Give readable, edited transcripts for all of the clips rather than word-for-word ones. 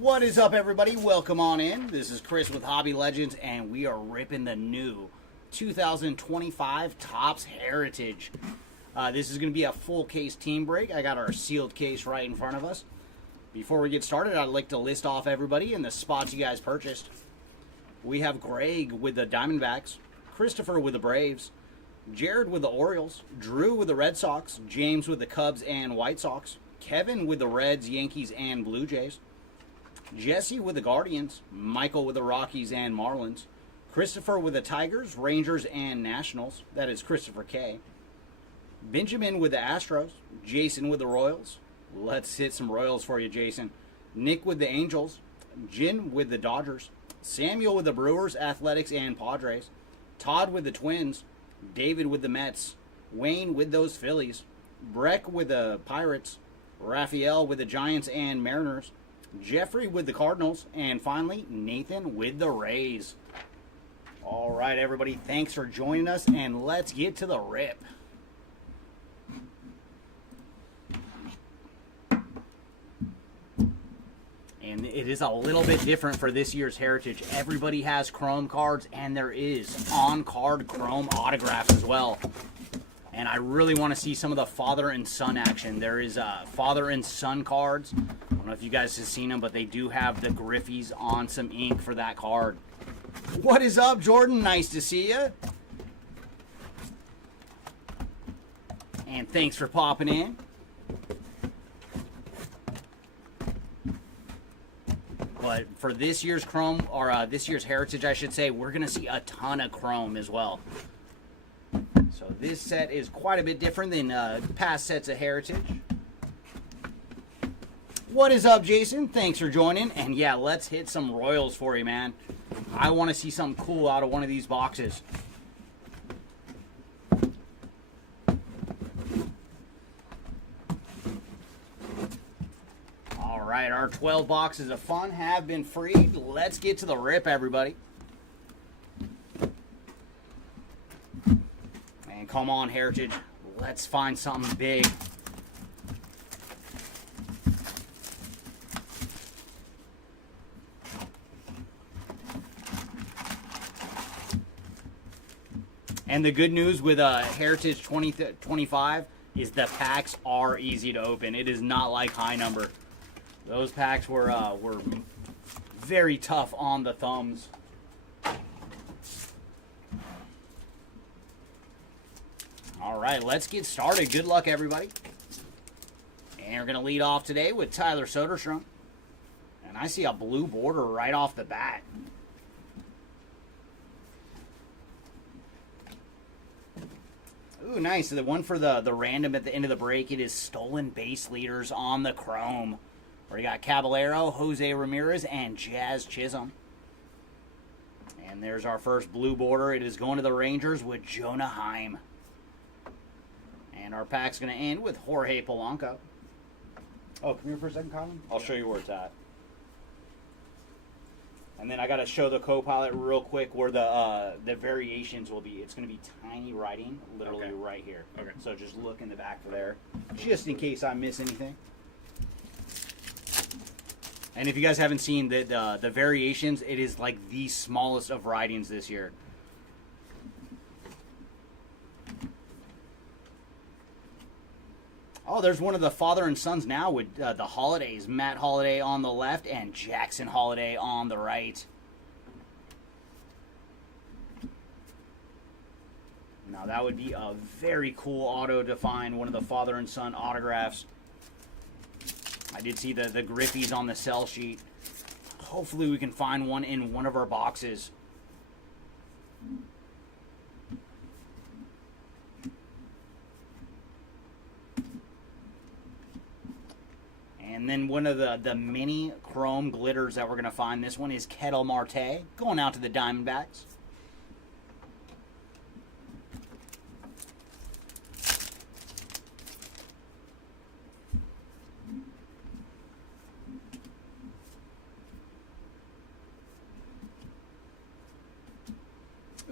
What is up, everybody? Welcome on in. This is Chris with Hobby Legends, and we are ripping the new 2025 Topps Heritage. This is going to be a full case team break. I got our sealed case right in front of us. Before we get started, I'd like to list off everybody and the spots you guys purchased. We have Greg with the Diamondbacks, Christopher with the Braves, Jared with the Orioles, Drew with the Red Sox, James with the Cubs and White Sox, Kevin with the Reds, Yankees, and Blue Jays, Jesse with the Guardians, Michael with the Rockies and Marlins, Christopher with the Tigers, Rangers, and Nationals. That is Christopher K. Benjamin with the Astros, Jason with the Royals. Let's hit some Royals for you, Jason. Nick with the Angels, Jin with the Dodgers, Samuel with the Brewers, Athletics, and Padres, Todd with the Twins, David with the Mets, Wayne with those Phillies, Breck with the Pirates, Raphael with the Giants and Mariners, Jeffrey with the Cardinals, and finally, Nathan with the Rays. All right, everybody, thanks for joining us, and let's get to the rip. And it is a little bit different for this year's Heritage. Everybody has Chrome cards, and there is on-card Chrome autographs as well. And I really want to see some of the father and son action. There is father and son cards. I don't know if you guys have seen them, but they do have the Griffies on some ink for that card. What is up, Jordan? Nice to see you. And thanks for popping in. But for this year's Chrome, or this year's Heritage, I should say, we're going to see a ton of Chrome as well. So this set is quite a bit different than past sets of Heritage. What is up, Jason? Thanks for joining. And yeah, let's hit some Royals for you, man. I want to see something cool out of one of these boxes. All right, our 12 boxes of fun have been freed. Let's get to the rip, everybody. And come on, Heritage. Let's find something big. And the good news with Heritage 2025 is the packs are easy to open. It is not like high number. Those packs were very tough on the thumbs. All right, let's get started. Good luck, everybody. And we're going to lead off today with Tyler Soderstrom. And I see a blue border right off the bat. Ooh, nice. The one for the random at the end of the break, it is stolen base leaders on the Chrome. Where you got Caballero, Jose Ramirez, and Jazz Chisholm. And there's our first blue border. It is going to the Rangers with Jonah Heim. And our pack's going to end with Jorge Polanco. Oh, come here for a second, Colin. I'll show you where it's at. And then I got to show the co-pilot real quick where the variations will be. It's going to be tiny writing, literally right here. Okay. So just look in the back for there, just in case I miss anything. And if you guys haven't seen the variations, it is like the smallest of writings this year. Oh, there's one of the father and sons now with the Holidays. Matt Holliday on the left and Jackson Holliday on the right. Now that would be a very cool auto to find, one of the father and son autographs. I did see the Griffies on the sell sheet. Hopefully we can find one in one of our boxes. And then one of the mini Chrome glitters that we're going to find. This one is Ketel Marte, going out to the Diamondbacks.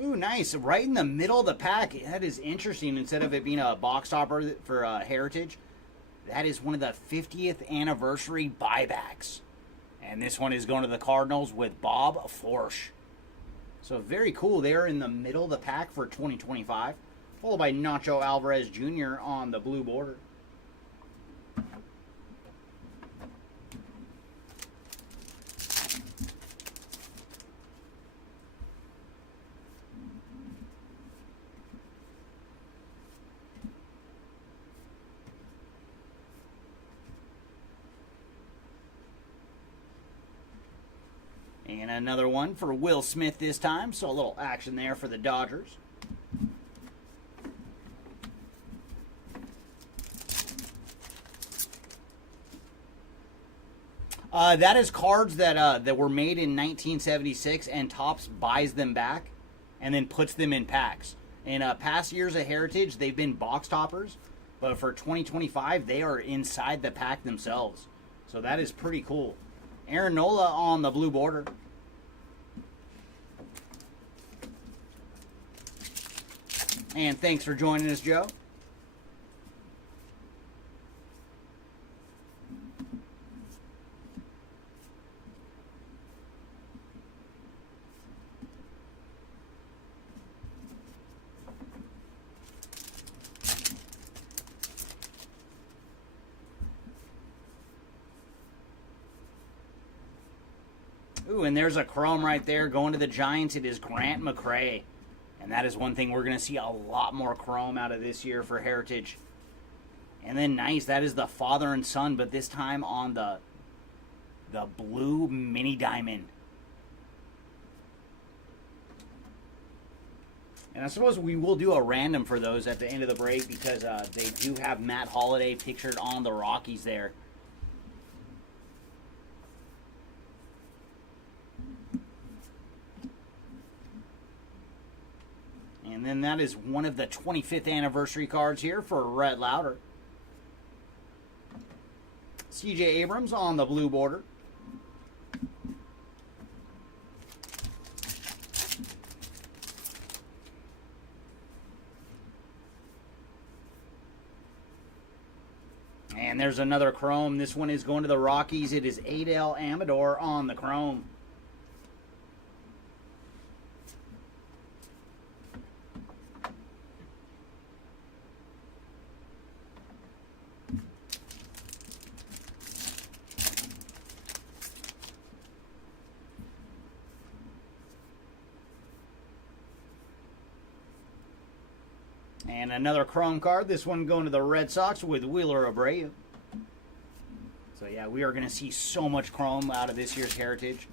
Ooh, nice. Right in the middle of the pack. That is interesting. Instead of it being a box topper for Heritage, that is one of the 50th anniversary buybacks. And this one is going to the Cardinals with Bob Forsch. So very cool. They're in the middle of the pack for 2025. Followed by Nacho Alvarez Jr. on the blue border. And another one for Will Smith this time. So a little action there for the Dodgers. That is cards that were made in 1976, and Topps buys them back and then puts them in packs. In past years of Heritage, they've been box toppers, but for 2025, they are inside the pack themselves. So that is pretty cool. Aaron Nola on the blue border. And thanks for joining us, Joe. Ooh, and there's a chrome right there going to the Giants. It is Grant McCray. And that is one thing we're going to see a lot more chrome out of this year for Heritage. And then nice, that is the father and son, but this time on the blue mini diamond. And I suppose we will do a random for those at the end of the break because they do have Matt Holliday pictured on the Rockies there. And then that is one of the 25th anniversary cards here for Red Lauder. C.J. Abrams on the blue border. And there's another chrome. This one is going to the Rockies. It is Adel Amador on the chrome. And another chrome card. This one going to the Red Sox with Wheeler Abreu. So yeah, we are going to see so much chrome out of this year's Heritage.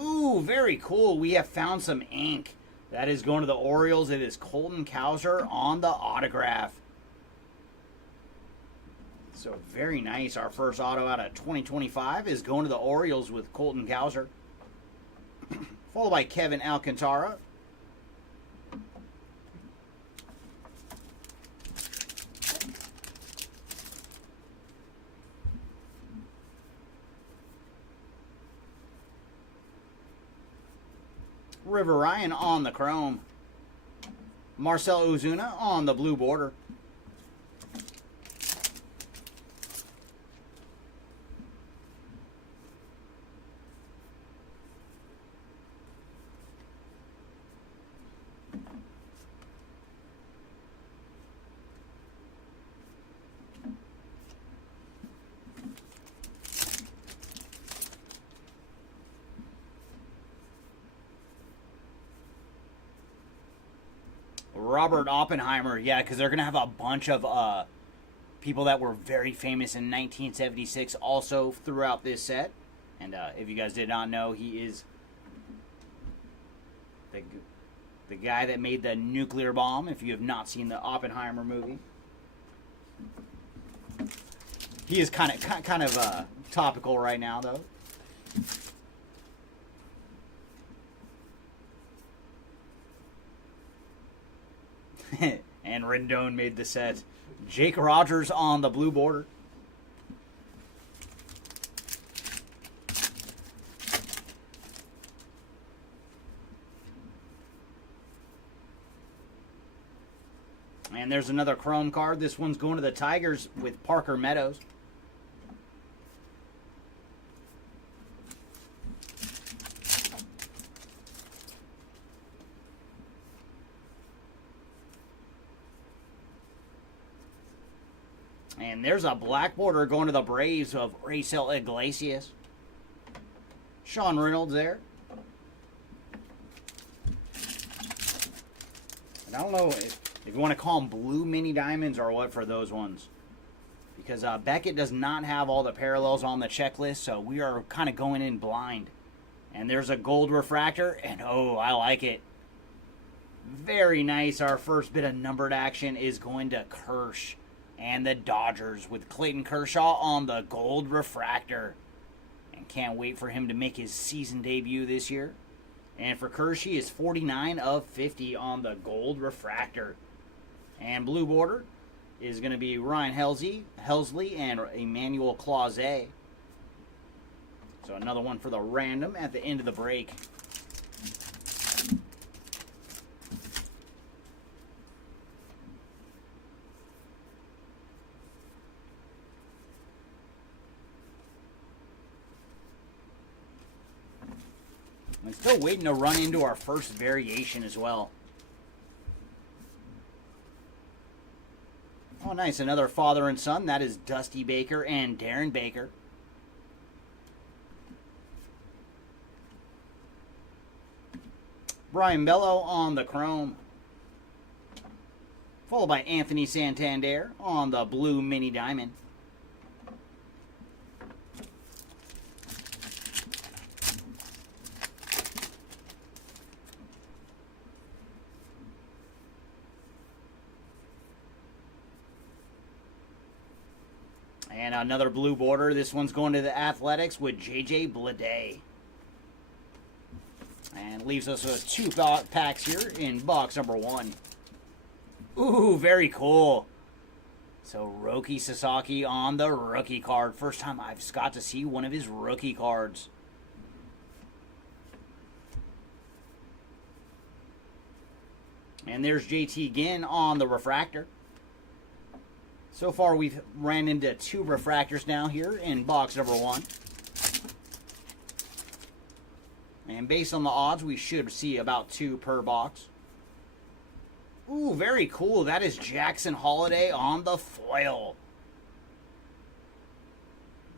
Ooh, very cool. We have found some ink. That is going to the Orioles. It is Colton Cowser on the autograph. So very nice. Our first auto out of 2025 is going to the Orioles with Colton Cowser. Followed by Kevin Alcantara. River Ryan on the chrome. Marcell Ozuna on the blue border. Robert Oppenheimer, yeah, because they're going to have a bunch of people that were very famous in 1976 also throughout this set. And if you guys did not know, he is the guy that made the nuclear bomb, if you have not seen the Oppenheimer movie. He is kind of topical right now, though. And Rendon made the set. Jake Rogers on the blue border. And there's another chrome card. This one's going to the Tigers with Parker Meadows. And there's a black border going to the Braves of Racel Iglesias. Sean Reynolds there. And I don't know if you want to call them blue mini diamonds or what for those ones. Because Beckett does not have all the parallels on the checklist, so we are kind of going in blind. And there's a gold refractor, and oh, I like it. Very nice. Our first bit of numbered action is going to Kirsch and the Dodgers with Clayton Kershaw on the gold refractor. And can't wait for him to make his season debut this year. And for Kirsch, he is 49 of 50 on the gold refractor. And blue border is going to be Ryan Helsley and Emmanuel Clause. So another one for the random at the end of the break. I'm still waiting to run into our first variation as well. Oh, nice. Another father and son. That is Dusty Baker and Darren Baker. Brian Bello on the chrome. Followed by Anthony Santander on the blue mini diamond. And another blue border. This one's going to the Athletics with J.J. Bleday. And leaves us with 2 packs here in box number 1. Ooh, very cool. So Roki Sasaki on the rookie card. First time I've got to see one of his rookie cards. And there's JT Ginn on the refractor. So far, we've ran into 2 refractors now here in box number 1. And based on the odds, we should see about 2 per box. Ooh, very cool. That is Jackson Holiday on the foil.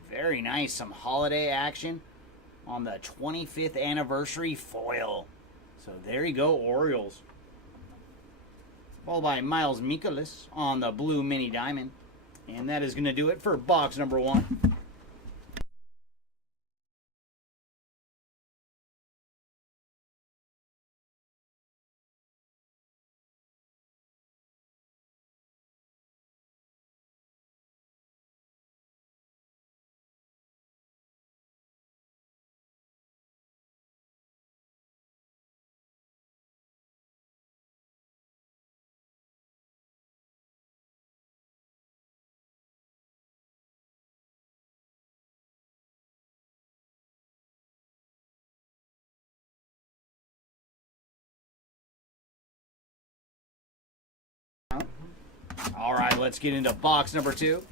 Very nice. Some holiday action on the 25th anniversary foil. So there you go, Orioles. Followed by Miles Mikolas on the blue mini diamond. And that is going to do it for box number 1. All right, let's get into box number 2.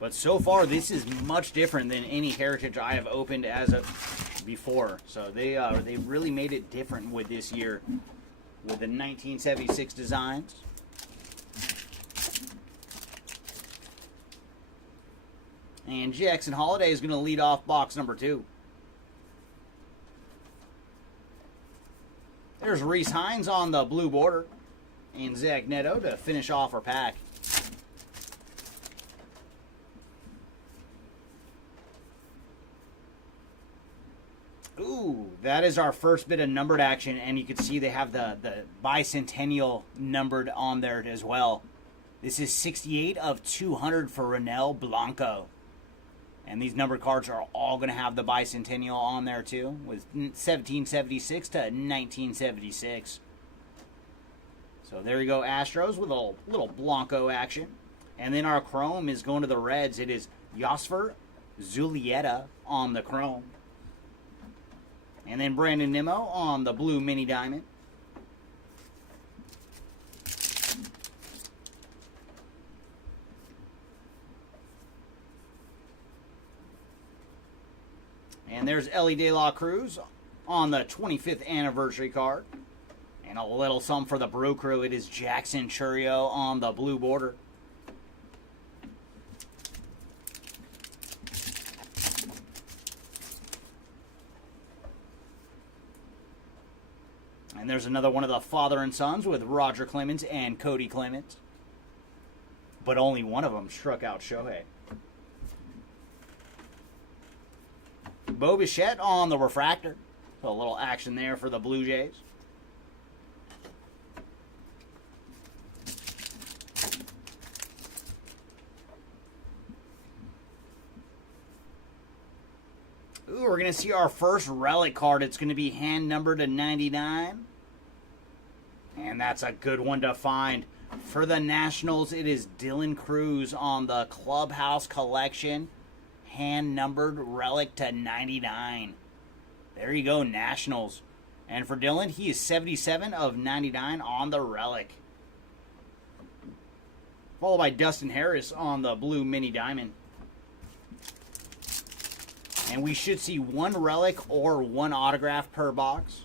But so far, this is much different than any Heritage I have opened as of before. So they really made it different with this year with the 1976 designs. And Jackson Holiday is going to lead off box number 2. There's Reese Hines on the blue border. And Zach Neto to finish off our pack. Ooh, that is our first bit of numbered action. And you can see they have the bicentennial numbered on there as well. This is 68 of 200 for Ronel Blanco. And these numbered cards are all going to have the bicentennial on there too, with 1776 to 1976. So there you go, Astros with a little Blanco action. And then our chrome is going to the Reds. It is Yosfer Zulieta on the chrome. And then Brandon Nimmo on the blue mini diamond. And there's Ellie De La Cruz on the 25th anniversary card. And a little something for the Brew Crew. It is Jackson Chourio on the blue border. And there's another one of the father and sons with Roger Clemens and Cody Clemens. But only one of them struck out Shohei. Bo Bichette on the refractor. So a little action there for the Blue Jays. Ooh, we're going to see our first relic card. It's going to be hand numbered to 99. And that's a good one to find. For the Nationals, it is Dylan Cruz on the Clubhouse Collection. Hand numbered relic to 99. There you go, Nationals. And for Dylan, he is 77 of 99 on the relic. Followed by Dustin Harris on the blue mini diamond. And we should see one relic or one autograph per box.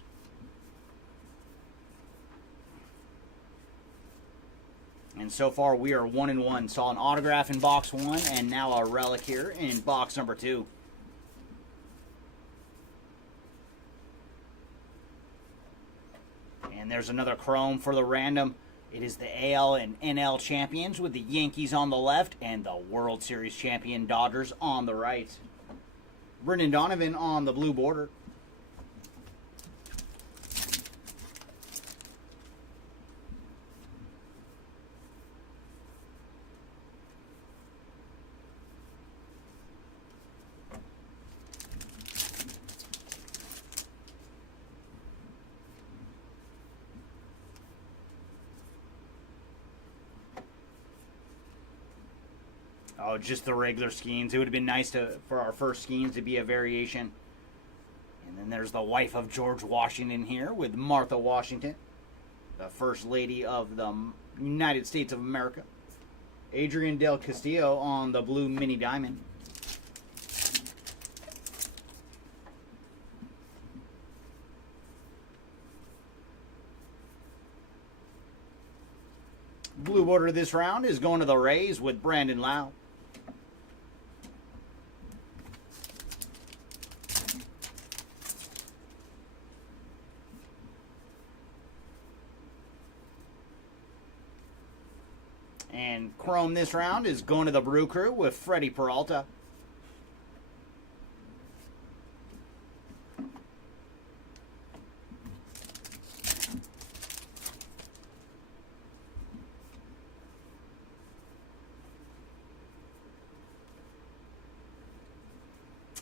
And so far we are 1 and 1. Saw an autograph in box 1 and now a relic here in box number 2. And there's another chrome for the random. It is the AL and NL champions with the Yankees on the left and the World Series champion Dodgers on the right. Brendan Donovan on the blue border. Oh, just the regular skeins. It would have been nice for our first skeins to be a variation. And then there's the wife of George Washington here with Martha Washington, the First Lady of the United States of America. Adrian Del Castillo on the blue mini diamond. Blue border this round is going to the Rays with Brandon Lau. And chrome this round is going to the Brew Crew with Freddie Peralta.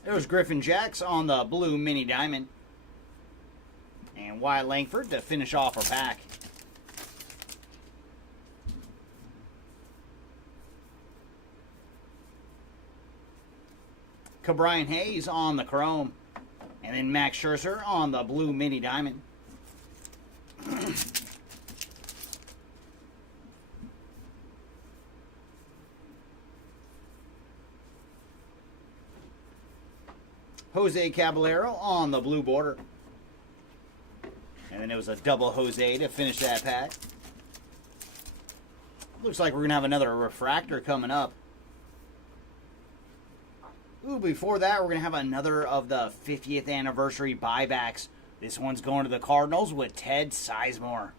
There's Griffin Jacks on the blue mini diamond. And Wyatt Langford to finish off our pack. Brian Hayes on the chrome. And then Max Scherzer on the blue mini diamond. Jose Caballero on the blue border. And then it was a double Jose to finish that pack. Looks like we're going to have another refractor coming up. Ooh, before that, we're going to have another of the 50th anniversary buybacks. This one's going to the Cardinals with Ted Sizemore.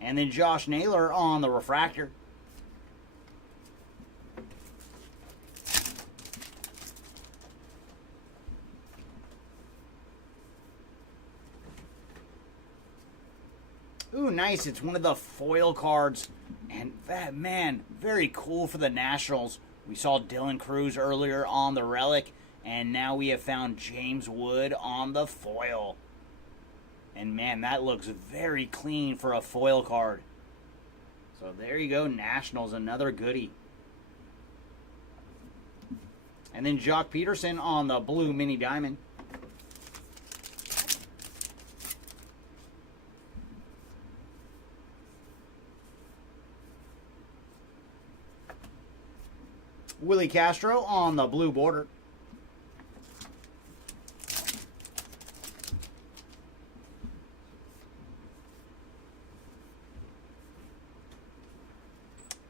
And then Josh Naylor on the refractor. Ooh, nice. It's one of the foil cards. And that, man, very cool for the Nationals. We saw Dylan Cruz earlier on the relic, and now we have found James Wood on the foil. And man, that looks very clean for a foil card. So there you go, Nationals, another goodie. And then Jock Peterson on the blue mini diamond. Willie Castro on the blue border.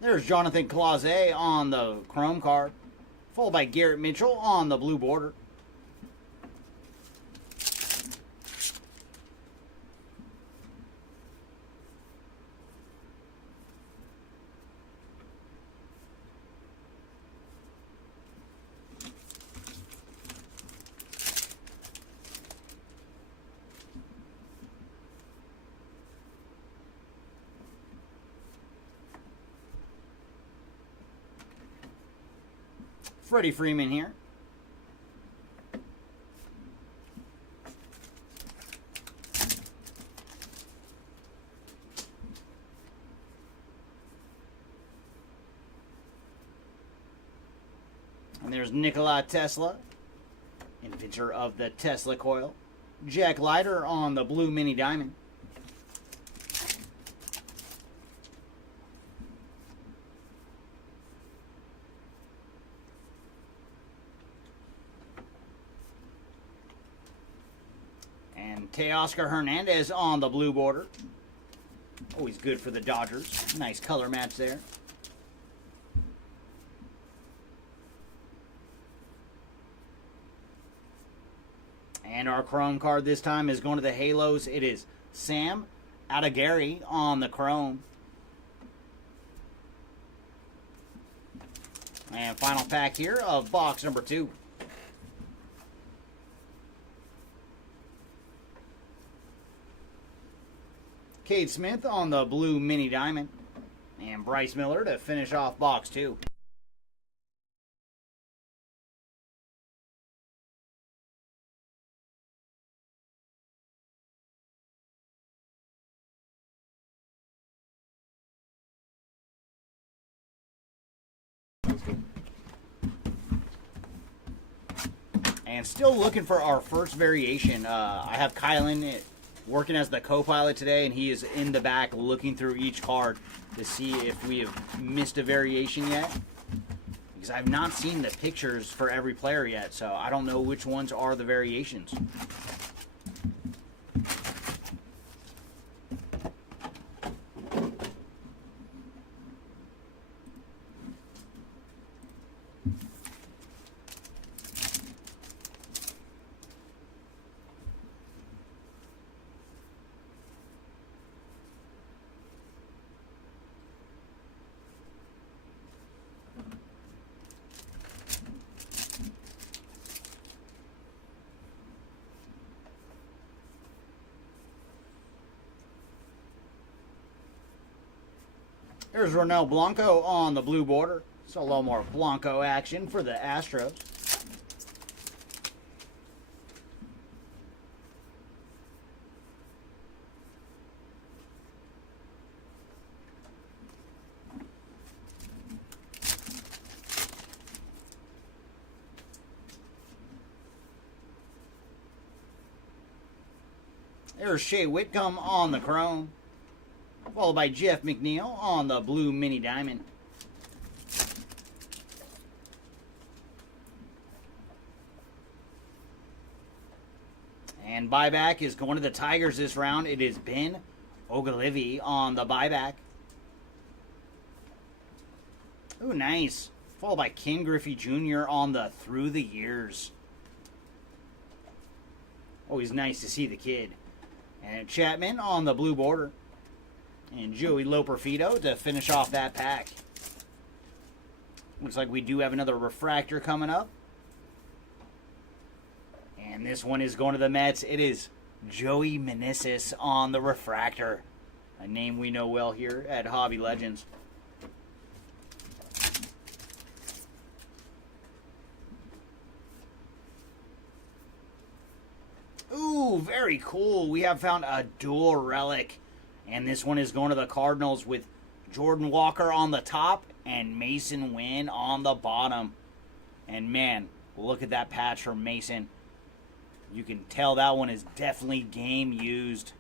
There's Jonathan Clase on the chrome card, followed by Garrett Mitchell on the blue border. Freddie Freeman here. And there's Nikola Tesla, inventor of the Tesla coil. Jack Leiter on the blue mini diamond. And Teoscar Hernandez on the blue border. Always good for the Dodgers. Nice color match there. And our chrome card this time is going to the Halos. It is Sam Adagari on the chrome. And final pack here of box number 2. Cade Smith on the blue mini diamond. And Bryce Miller to finish off box 2. And still looking for our first variation. I have Kylan working as the co-pilot today, and he is in the back looking through each card to see if we have missed a variation yet. Because I've not seen the pictures for every player yet, so I don't know which ones are the variations. There's Ronel Blanco on the blue border. So a little more Blanco action for the Astros. There's Shea Whitcomb on the chrome, followed by Jeff McNeil on the blue mini diamond. And buyback is going to the Tigers this round. It is Ben Ogilvy on the buyback. Ooh, nice. Followed by Ken Griffey Jr. on the through the years. Always nice to see the kid. And Chapman on the blue border. And Joey Loperfido to finish off that pack. Looks like we do have another refractor coming up. And this one is going to the Mets. It is Joey Meneses on the refractor. A name we know well here at Hobby Legends. Ooh, very cool. We have found a dual relic. And this one is going to the Cardinals with Jordan Walker on the top and Mason Wynn on the bottom. And man, look at that patch from Mason. You can tell that one is definitely game used.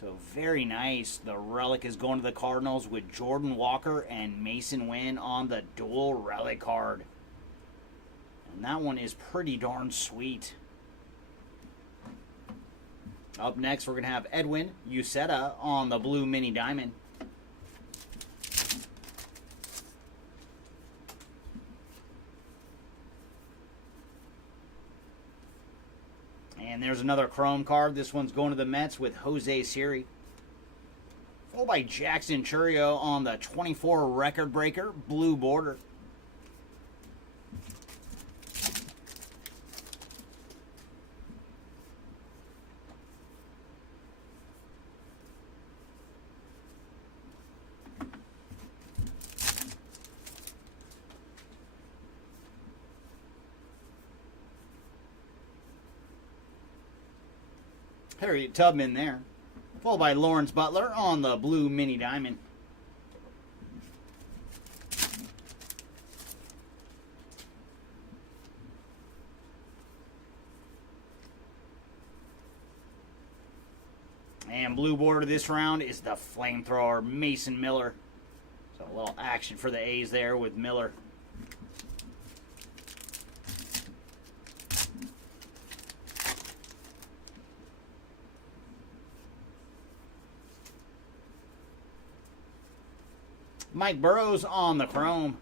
So very nice. The relic is going to the Cardinals with Jordan Walker and Mason Wynn on the dual relic card. And that one is pretty darn sweet. Up next, we're going to have Edwin Uceta on the blue mini diamond. And there's another chrome card. This one's going to the Mets with Jose Siri. Followed by Jackson Chourio on the 24 record breaker, blue border. Harriet Tubman there. Followed by Lawrence Butler on the blue mini diamond. And blue border this round is the flamethrower Mason Miller. So a little action for the A's there with Miller. Mike Burrows on the chrome.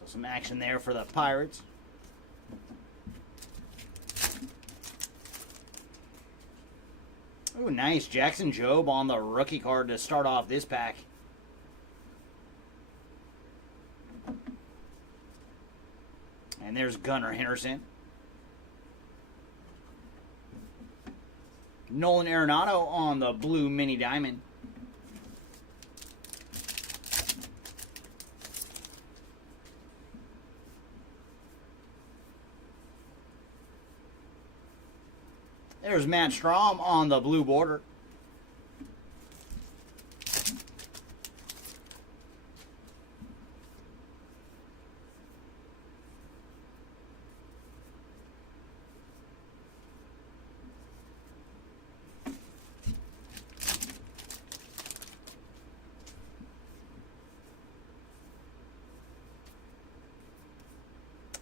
So some action there for the Pirates. Ooh, nice. Jackson Jobe on the rookie card to start off this pack. And there's Gunnar Henderson. Nolan Arenado on the blue mini diamond. There's Matt Strahm on the blue border.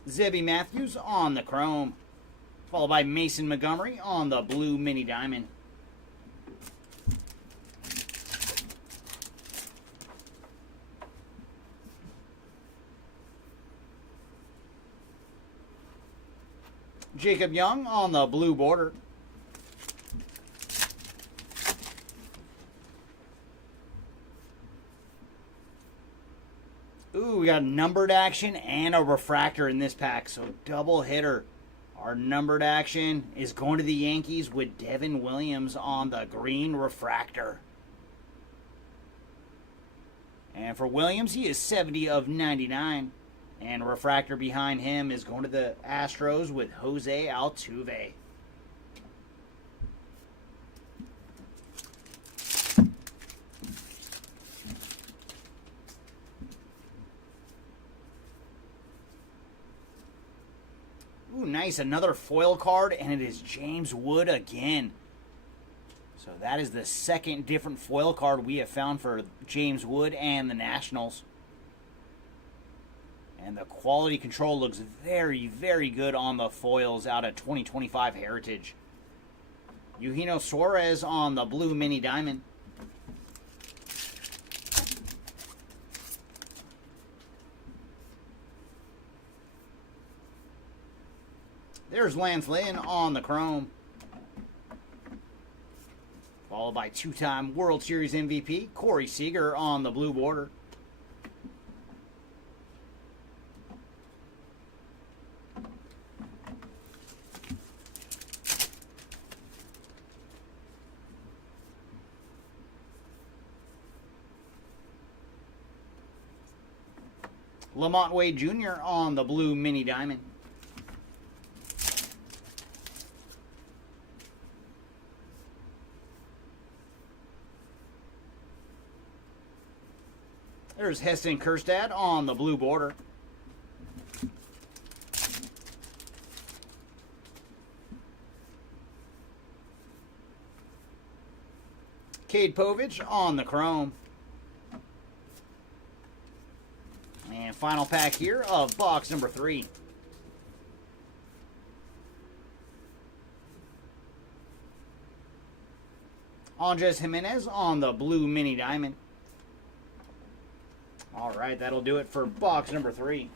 Zebby Matthews on the chrome. Followed by Mason Montgomery on the blue mini diamond. Jacob Young on the blue border. Ooh, we got numbered action and a refractor in this pack, so double hitter. Our numbered action is going to the Yankees with Devin Williams on the green refractor. And for Williams, he is 70 of 99. And refractor behind him is going to the Astros with Jose Altuve. Ooh, nice. Another foil card, and it is James Wood again. So that is the second different foil card we have found for James Wood and the Nationals. And the quality control looks very, very good on the foils out of 2025 Heritage. Eugenio Suarez on the blue mini diamond. There's Lance Lynn on the chrome. Followed by two-time World Series MVP, Corey Seager on the blue border. Lamont Wade Jr. on the blue mini diamond. There's Heston Kjerstad on the blue border. Cade Povich on the chrome. And final pack here of box number 3. Andres Jimenez on the blue mini diamond. All right, that'll do it for box number 3.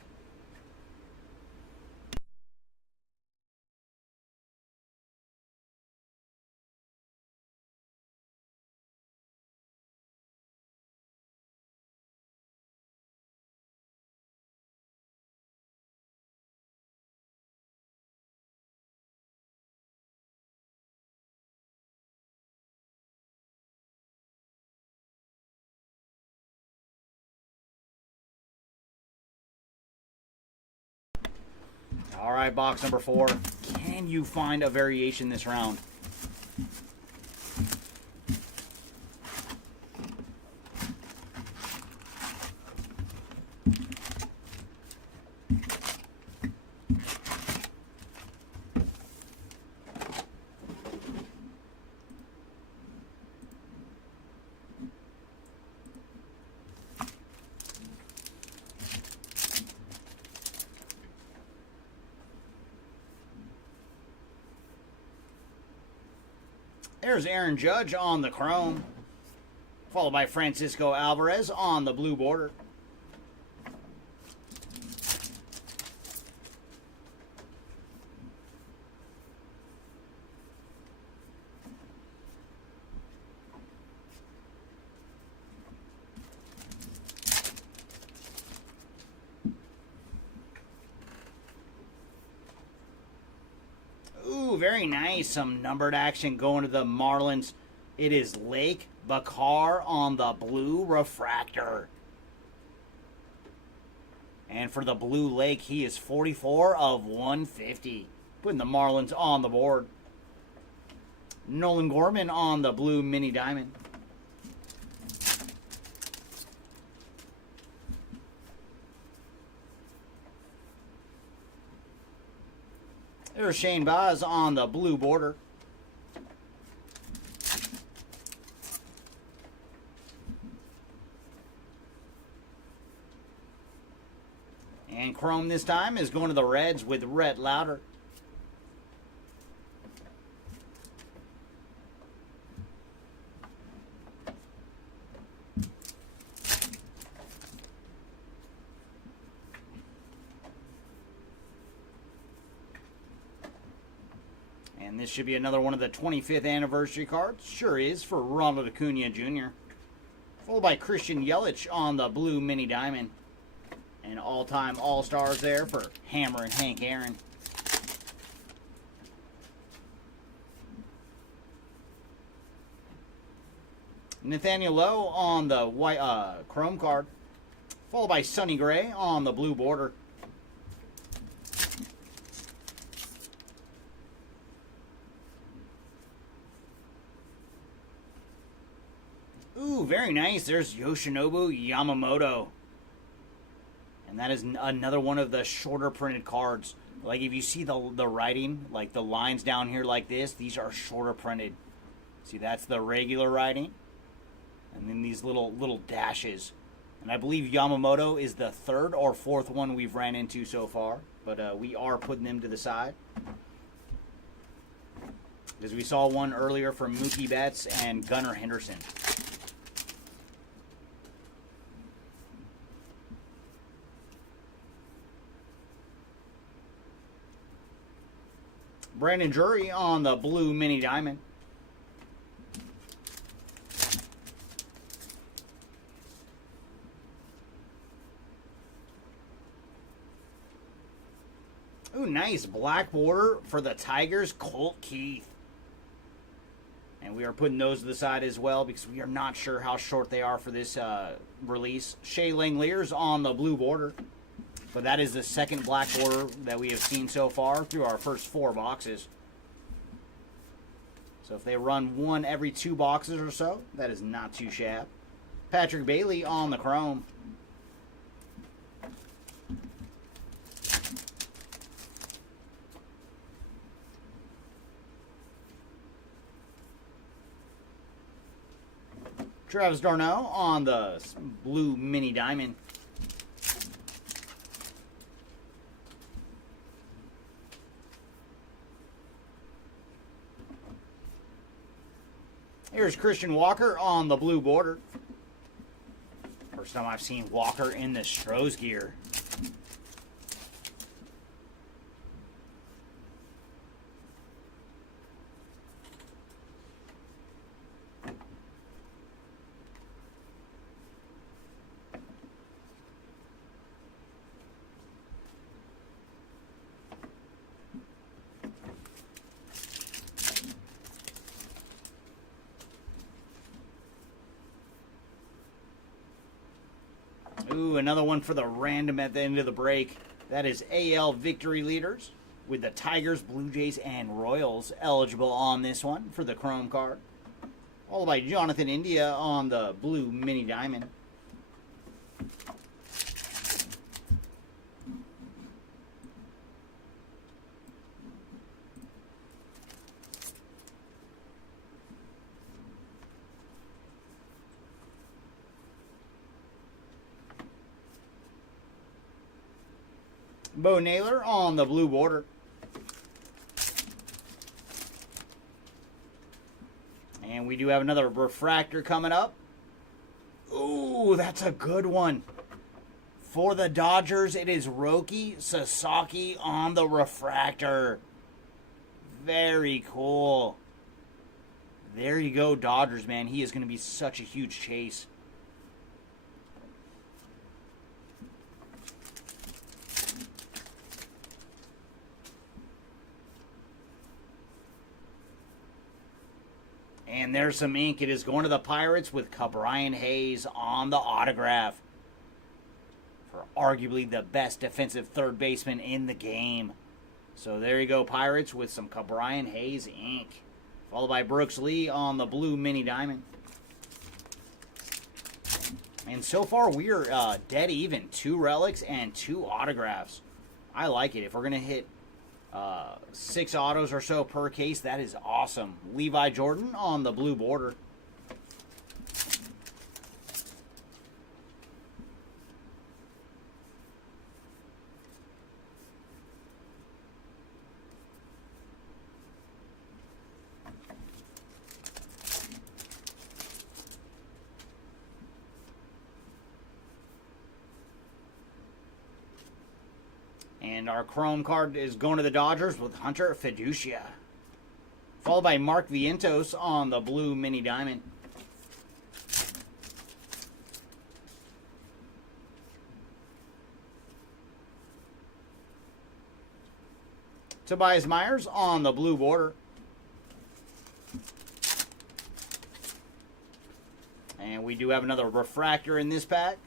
All right, box number 4. Can you find a variation this round? There's Aaron Judge on the chrome, followed by Francisco Alvarez on the blue border. Very nice. Some numbered action going to the Marlins. It is Lake Bakar on the blue refractor. And for the blue Lake, he is 44 of 150. Putting the Marlins on the board. Nolan Gorman on the blue mini diamond. There's Shane Baz on the blue border. And chrome this time is going to the Reds with Rhett Lauder. And this should be another one of the 25th anniversary cards. Sure is, for Ronald Acuna Jr. Followed by Christian Yelich on the blue mini diamond. And all-time all-stars there for Hammer and Hank Aaron. Nathaniel Lowe on the white chrome card. Followed by Sonny Gray on the blue border. Ooh, very nice. There's Yoshinobu Yamamoto. And that is another one of the shorter printed cards. Like if you see the writing, like the lines down here like this, these are shorter printed. See, that's the regular writing. And then these little dashes. And I believe Yamamoto is the 3rd or 4th one we've ran into so far. But we are putting them to the side. Because we saw one earlier from Mookie Betts and Gunnar Henderson. Brandon Drury on the blue mini diamond. Ooh, nice black border for the Tigers, Colt Keith. And we are putting those to the side as well because we are not sure how short they are for this release. Shea Langeliers on the blue border. But that is the second black border that we have seen so far through our first 4 boxes. So if they run one every 2 boxes or so, that is not too shabby. Patrick Bailey on the chrome. Travis Darno on the blue mini diamond. Here's Christian Walker on the blue border. First time I've seen Walker in the Stroh's gear. Ooh, another one for the random at the end of the break. That is AL victory leaders with the Tigers, Blue Jays, and Royals eligible on this one for the chrome card. All by Jonathan India on the blue mini diamond. Bo Naylor on the blue border. And we do have another refractor coming up. Ooh, that's a good one. For the Dodgers, it is Roki Sasaki on the refractor. Very cool. There you go, Dodgers, man. He is going to be such a huge chase. And there's some ink. It is going to the Pirates with Brian Hayes on the autograph. For arguably the best defensive third baseman in the game. So there you go, Pirates, with some Brian Hayes ink. Followed by Brooks Lee on the blue mini diamond. And so far, we are dead even. 2 relics and 2 autographs. I like it. If we're going to hit 6 autos or so per case, that is awesome. Levi Jordan on the blue border. And our chrome card is going to the Dodgers with Hunter Fiducia. Followed by Mark Vientos on the blue mini diamond. Tobias Myers on the blue border. And we do have another refractor in this pack.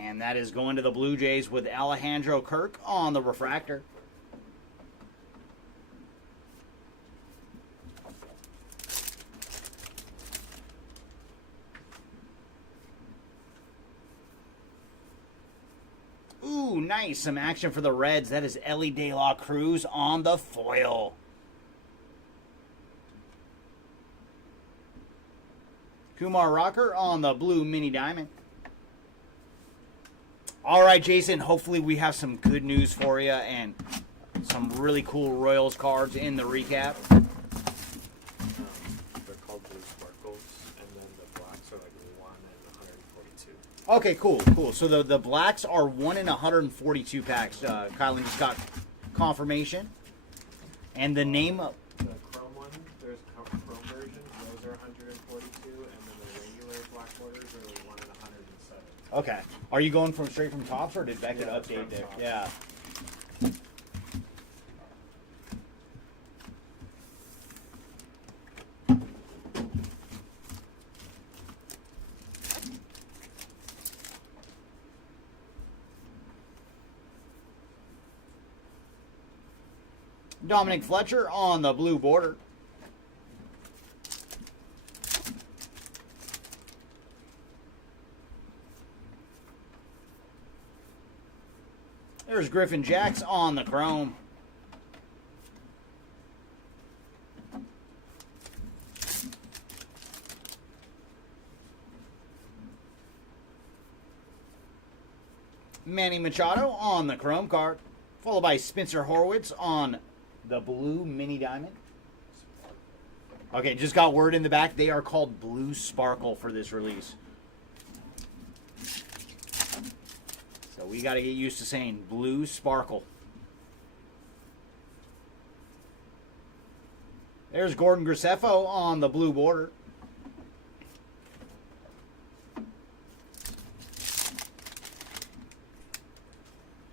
And that is going to the Blue Jays with Alejandro Kirk on the refractor. Ooh, nice. Some action for the Reds. That is Ellie De La Cruz on the foil. Kumar Rocker on the blue mini diamond. All right, Jason, hopefully we have some good news for you and some really cool Royals cards in the recap. They're called blue sparkles, and then the blacks are like 1 in 142. Okay, cool. So the blacks are 1 in 142 packs. Kylan just got confirmation. And the name of... The chrome one, there's chrome versions. Those are 142, and then the regular black borders are 1 in 107. Okay. Are you going straight from Topps, or did Beckett Yeah, update there? Topps. Yeah. Dominic Fletcher on the blue border. There's Griffin Jacks on the chrome. Manny Machado on the chrome card, followed by Spencer Horwitz on the blue mini diamond. Okay, just got word in the back. They are called Blue Sparkle for this release. So we got to get used to saying Blue Sparkle. There's Gordon Graceffo on the blue border.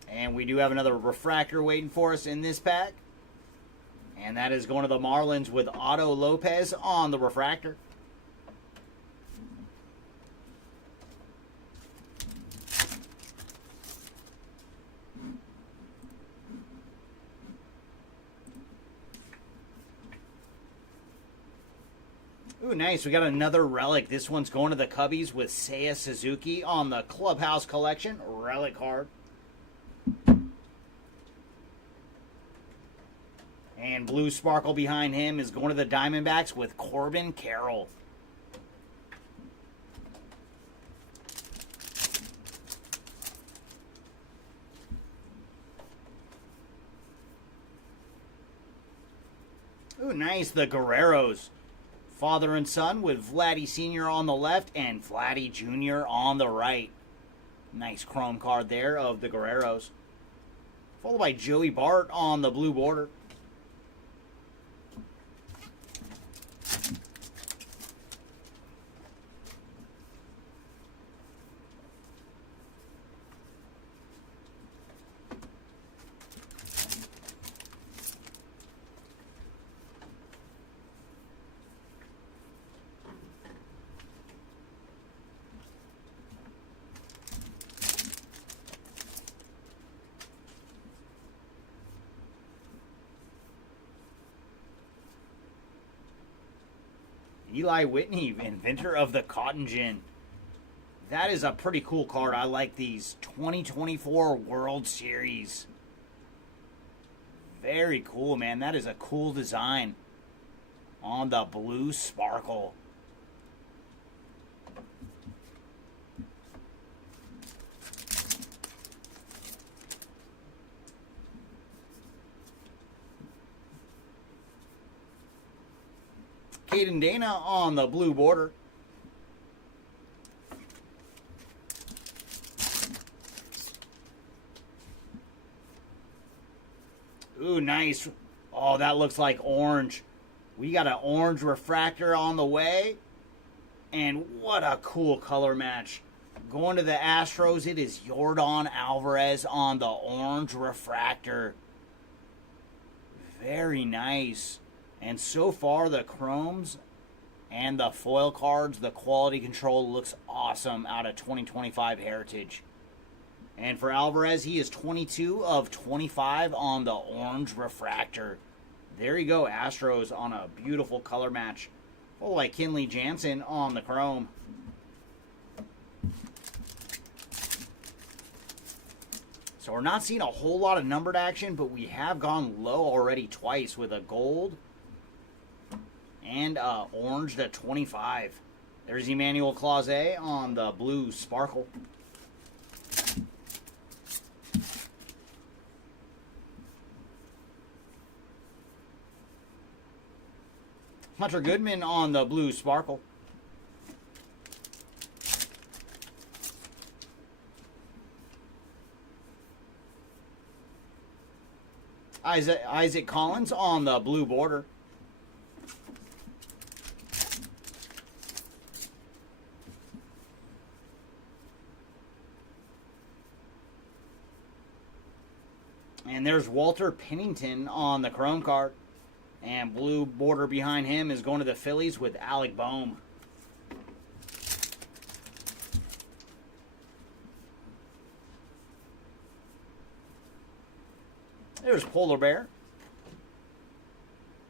And we do have another refractor waiting for us in this pack. And that is going to the Marlins with Otto Lopez on the refractor. Ooh, nice. We got another relic. This one's going to the Cubbies with Seiya Suzuki on the Clubhouse Collection relic card. And Blue Sparkle behind him is going to the Diamondbacks with Corbin Carroll. Ooh, nice. The Guerreros. Father and son with Vladdy Sr. on the left and Vladdy Jr. on the right. Nice chrome card there of the Guerreros. Followed by Joey Bart on the blue border. Eli Whitney, inventor of the Cotton Gin. That is a pretty cool card. I like these. 2024 World Series. Very cool, man. That is a cool design on the Blue Sparkle. Caden Dana on the blue border. Ooh, nice. Oh, that looks like orange. We got an orange refractor on the way. And what a cool color match. Going to the Astros, it is Yordan Alvarez on the orange refractor. Very nice. And so far, the chromes and the foil cards, the quality control looks awesome out of 2025 Heritage. And for Alvarez, he is 22 of 25 on the orange refractor. There you go, Astros on a beautiful color match. Followed by Kenley Jansen on the chrome. So we're not seeing a whole lot of numbered action, but we have gone low already twice with a gold and orange to 25. There's Emmanuel Clase on the blue Sparkle. Hunter Goodman on the blue Sparkle. Isaac Collins on the blue border. And there's Walter Pennington on the chrome card. And blue border behind him is going to the Phillies with Alec Boehm. There's Polar Bear.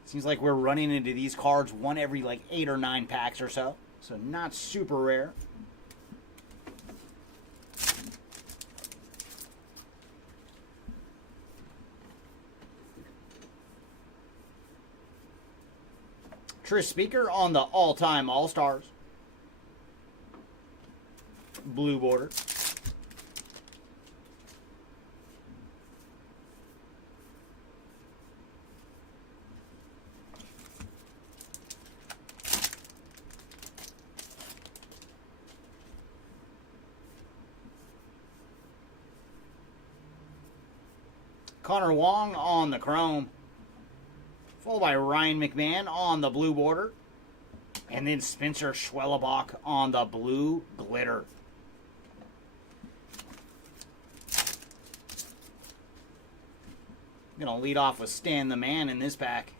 Seems like we're running into these cards one every like 8 or 9 packs or so. So not super rare. Tris Speaker on the all-time All-Stars. Blue border. Connor Wong on the chrome. Followed by Ryan McMahon on the blue border. And then Spencer Schwellebach on the blue glitter. I'm going to lead off with Stan the Man in this pack.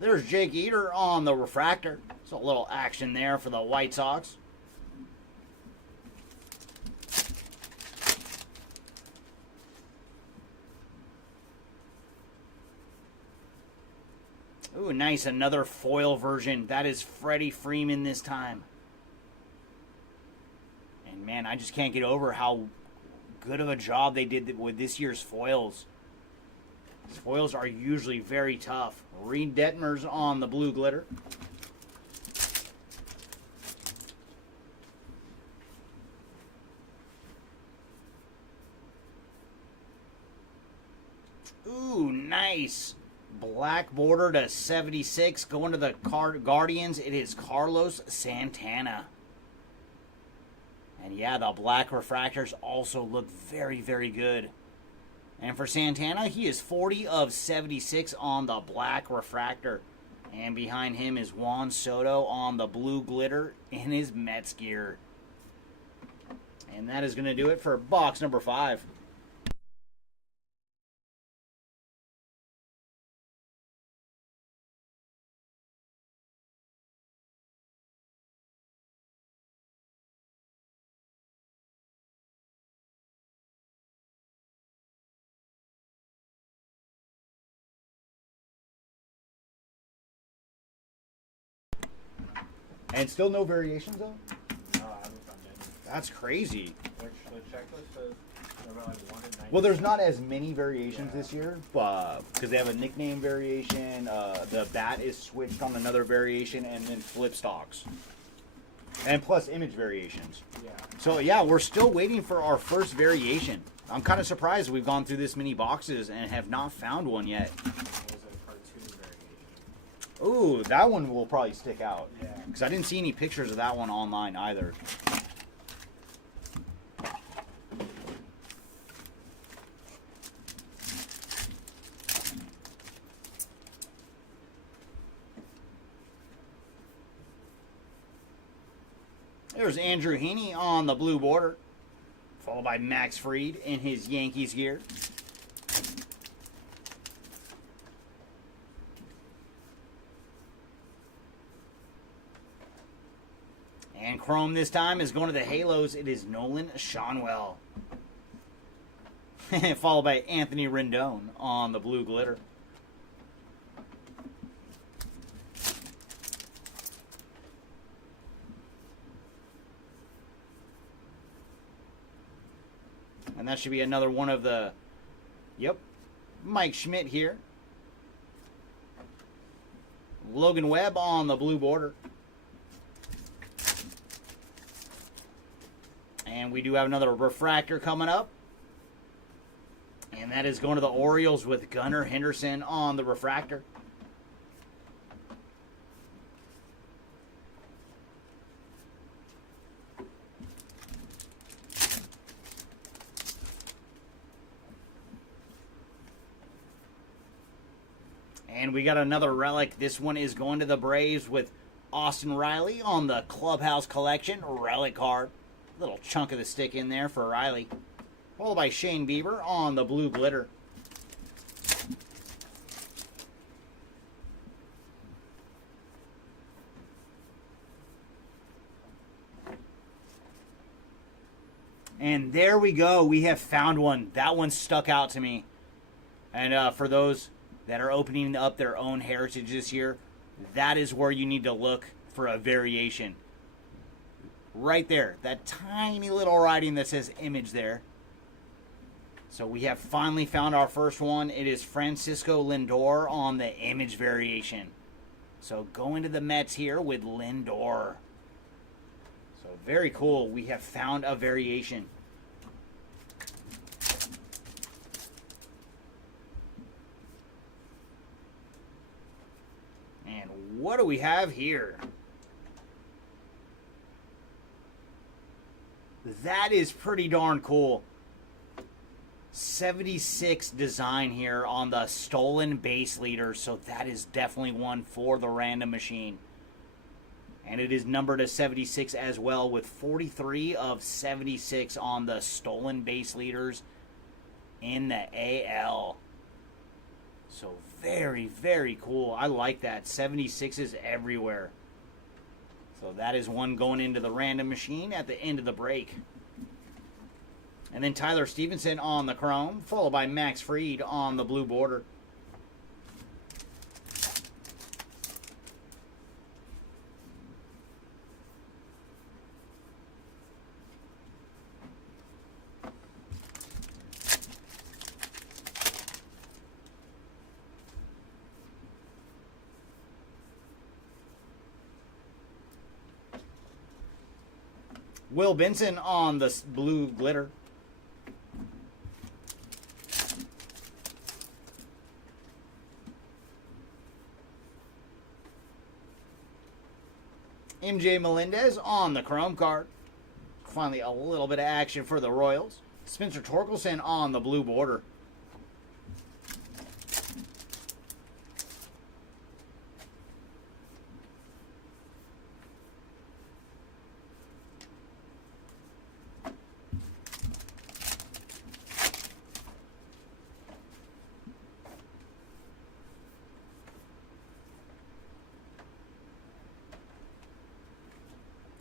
There's Jake Eater on the refractor. So a little action there for the White Sox. Ooh, nice. Another foil version. That is Freddie Freeman this time. And man, I just can't get over how good of a job they did with this year's foils. These foils are usually very tough. Reed Detmers on the blue glitter. Ooh, nice. Black border to 76. Going to the Guardians, it is Carlos Santana. And yeah, the black refractors also look very, very good. And for Santana, he is 40 of 76 on the black refractor. And behind him is Juan Soto on the blue glitter in his Mets gear. And that is going to do it for box number 5. And still no variations, though? No, I haven't found any. That's crazy. Which the checklist says there were like 1 in 90. Well, there's not as many variations this year, because they have a nickname variation, the bat is switched on another variation, and then flip stocks. And plus image variations. Yeah. So, yeah, we're still waiting for our first variation. I'm kind of surprised we've gone through this many boxes and have not found one yet. It was a cartoon variation. Ooh, that one will probably stick out. Yeah. Because I didn't see any pictures of that one online either. There's Andrew Heaney on the blue border, followed by Max Fried in his Yankees gear. And chrome this time is going to the Halos. It is Nolan Shonwell. Followed by Anthony Rendon on the blue glitter. And that should be another one of the, yep, Mike Schmidt here. Logan Webb on the blue border. And we do have another refractor coming up. And that is going to the Orioles with Gunnar Henderson on the refractor. And we got another relic. This one is going to the Braves with Austin Riley on the Clubhouse Collection relic card. Little chunk of the stick in there for Riley. Followed by Shane Bieber on the blue glitter. And there we go. We have found one. That one stuck out to me. And for those that are opening up their own heritage this year, that is where you need to look for a variation. Right there, that tiny little writing that says image there. So we have finally found our first one. It is Francisco Lindor on the image variation. So going to the Mets here with Lindor. So very cool. We have found a variation. And what do we have here? That is pretty darn cool. 76 design here on the stolen base leader. So that is definitely one for the random machine. And it is numbered to 76 as well, with 43 of 76 on the stolen base leaders in the AL. So very, very cool. I like that. 76s everywhere. So that is one going into the random machine at the end of the break. And then Tyler Stevenson on the chrome, followed by Max Fried on the blue border. Will Benson on the blue glitter. MJ Melendez on the chrome card. Finally, a little bit of action for the Royals. Spencer Torkelson on the blue border.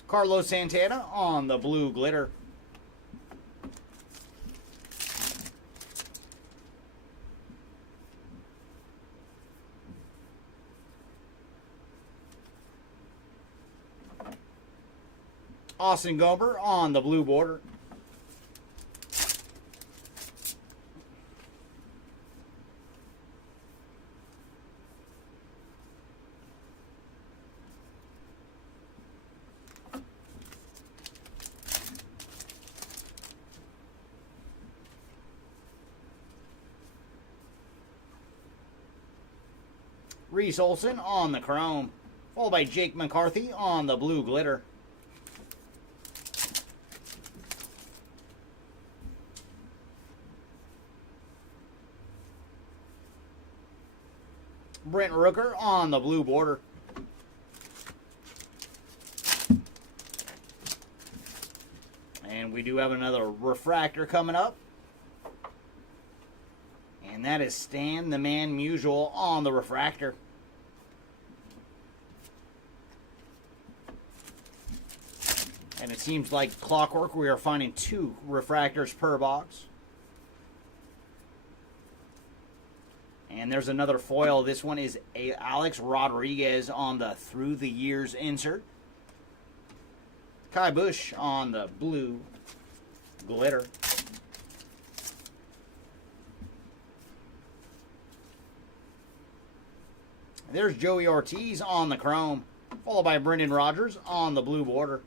Carlos Santana on the blue glitter. Austin Gomber on the blue border. Reese Olson on the chrome, followed by Jake McCarthy on the blue glitter. Brent Rooker on the blue border. And we do have another refractor coming up. And that is Stan the Man Musial on the refractor. And it seems like clockwork, we are finding 2 refractors per box. And there's another foil. This one is Alex Rodriguez on the Through the Years insert. Kai Bush on the blue glitter. There's Joey Ortiz on the chrome, followed by Brendan Rodgers on the blue border.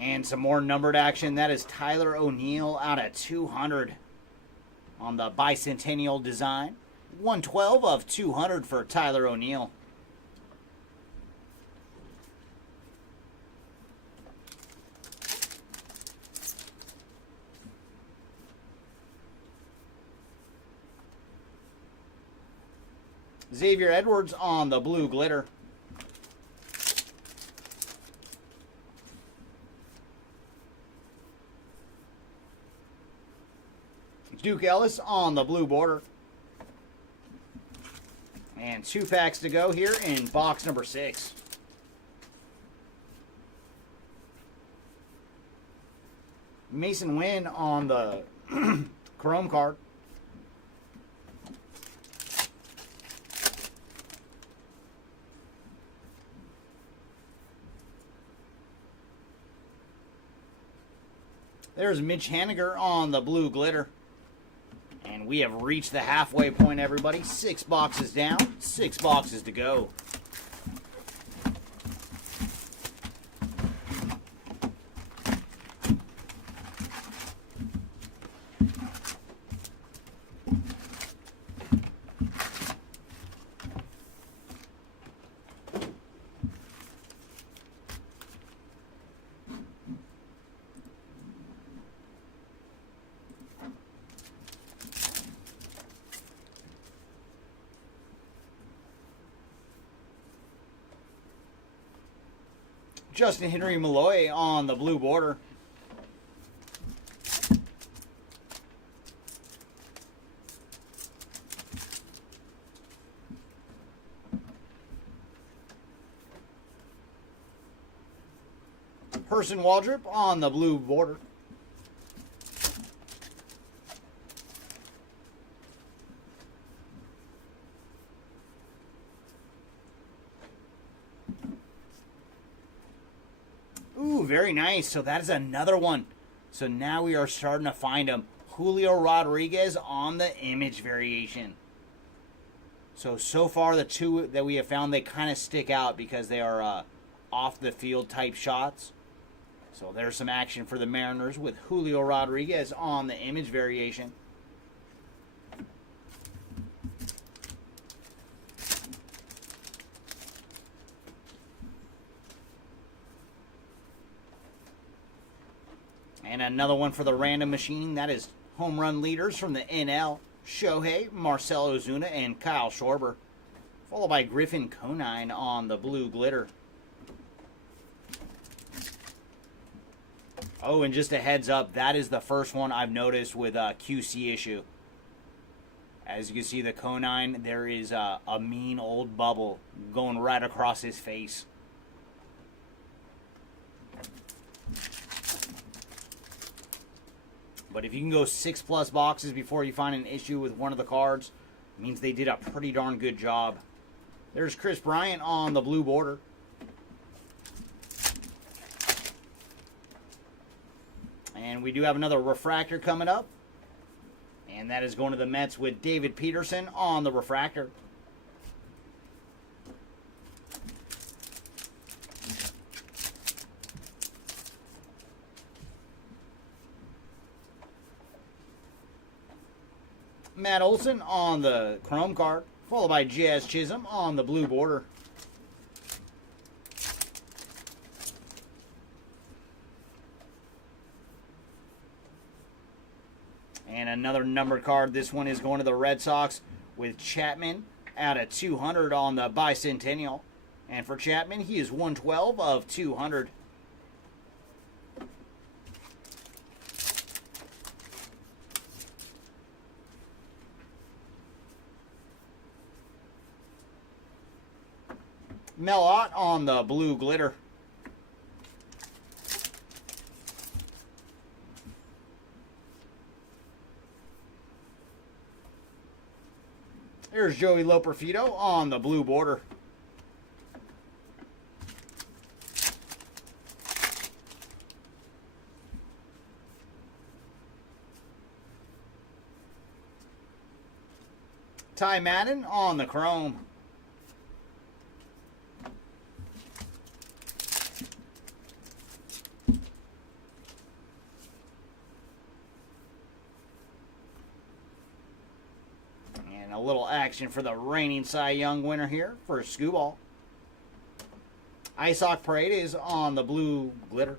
And some more numbered action. That is Tyler O'Neill out of 200 on the bicentennial design. 112 of 200 for Tyler O'Neill. Xavier Edwards on the blue glitter. Duke Ellis on the blue border. And 2 packs to go here in box number 6. Mason Wynn on the Chrome card. There's Mitch Haniger on the blue glitter. And we have reached the halfway point, everybody. 6 boxes down, 6 boxes to go. Justin Henry Malloy on the blue border. Person Waldrop on the blue border. Ooh, very nice. So that is another one. So now we are starting to find them. Julio Rodriguez on the image variation. So far the two that we have found, they kind of stick out because they are off the field type shots. So there's some action for the Mariners with Julio Rodriguez on the image variation. And another one for the random machine. That is home run leaders from the NL. Shohei, Marcell Ozuna, and Kyle Schwarber. Followed by Griffin Conine on the blue glitter. Oh, and just a heads up, that is the first one I've noticed with a QC issue. As you can see, the Conine, there is a mean old bubble going right across his face. But if you can go 6+ boxes before you find an issue with one of the cards, it means they did a pretty darn good job. There's Chris Bryant on the blue border. And we do have another refractor coming up. And that is going to the Mets with David Peterson on the refractor. Matt Olson on the Chrome card, followed by Jazz Chisholm on the blue border. And another numbered card. This one is going to the Red Sox with Chapman out of 200 on the Bicentennial. And for Chapman, he is 112 of 200. Mel Ott on the blue glitter. Here's Joey Loperfido on the blue border. Ty Madden on the Chrome. A little action for the reigning Cy Young winner here for Skubal. Ice Hawk Parade is on the blue glitter.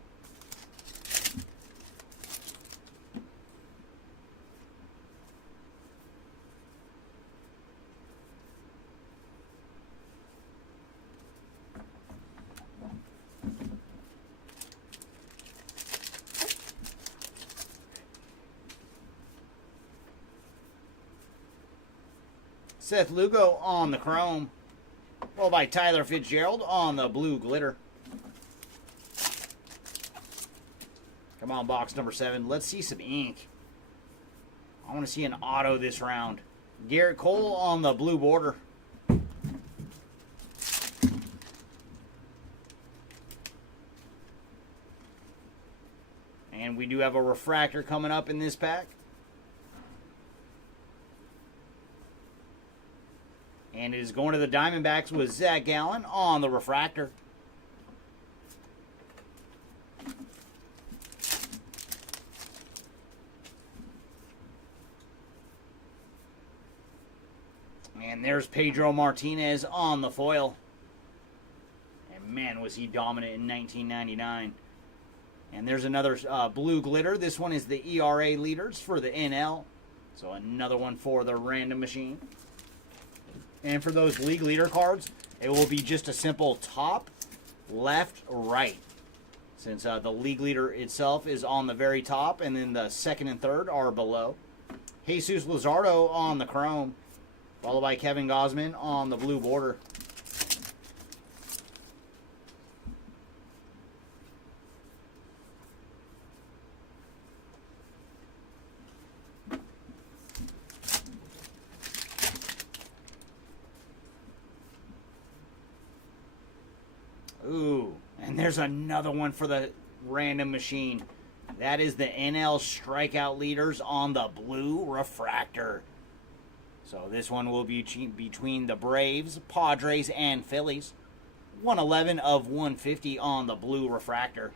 Seth Lugo on the Chrome. Followed by Tyler Fitzgerald on the blue glitter. Come on, box number 7. Let's see some ink. I want to see an auto this round. Garrett Cole on the blue border. And we do have a refractor coming up in this pack. And it is going to the Diamondbacks with Zach Gallen on the refractor. And there's Pedro Martinez on the foil. And man, was he dominant in 1999. And there's another blue glitter. This one is the ERA leaders for the NL. So another one for the random machine. And for those league leader cards, it will be just a simple top, left, right. Since the league leader itself is on the very top, and then the second and third are below. Jesus Luzardo on the chrome, followed by Kevin Gausman on the blue border. Ooh, and there's another one for the random machine. That is the NL strikeout leaders on the blue refractor. So this one will be between the Braves, Padres, and Phillies. 111 of 150 on the blue refractor.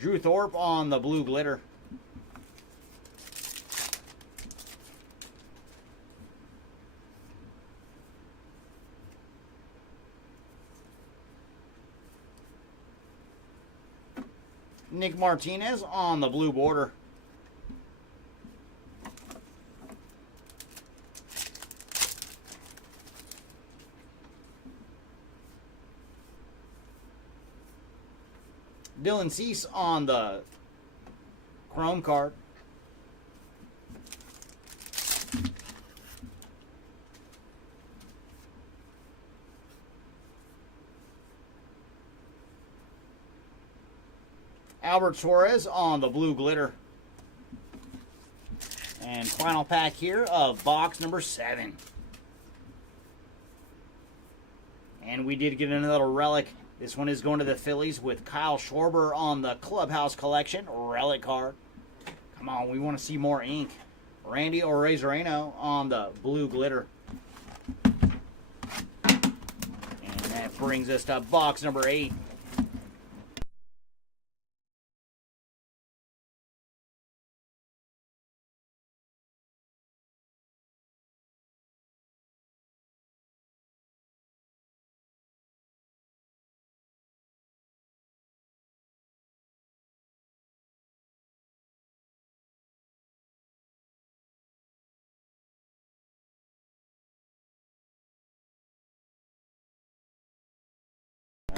Drew Thorpe on the blue glitter. Nick Martinez on the blue border. Dylan Cease on the chrome card. Albert Suarez on the blue glitter. And final pack here of box number 7. And we did get another relic. This one is going to the Phillies with Kyle Schwarber on the Clubhouse Collection relic card. Come on, we want to see more ink. Randy Arozarena on the blue glitter. And that brings us to box number 8.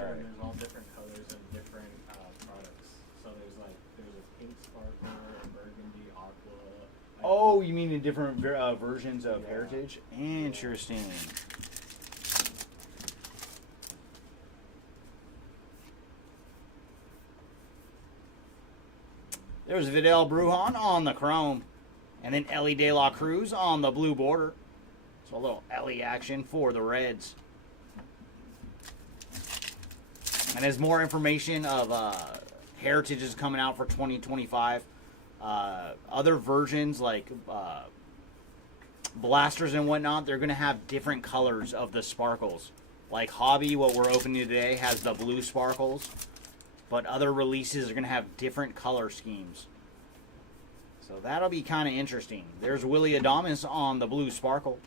And there's all different colors and different products. So there's a pink sparkler, a burgundy, aqua. Oh, you mean in different versions of Heritage? Interesting. There's Vidal Brujan on the chrome. And then Ellie De La Cruz on the blue border. So a little Ellie action for the Reds. And as more information of Heritage is coming out for 2025, other versions like blasters and whatnot, they're going to have different colors of the sparkles. Like Hobby, what we're opening today, has the blue sparkles. But other releases are going to have different color schemes. So that'll be kind of interesting. There's Willy Adames on the blue sparkle.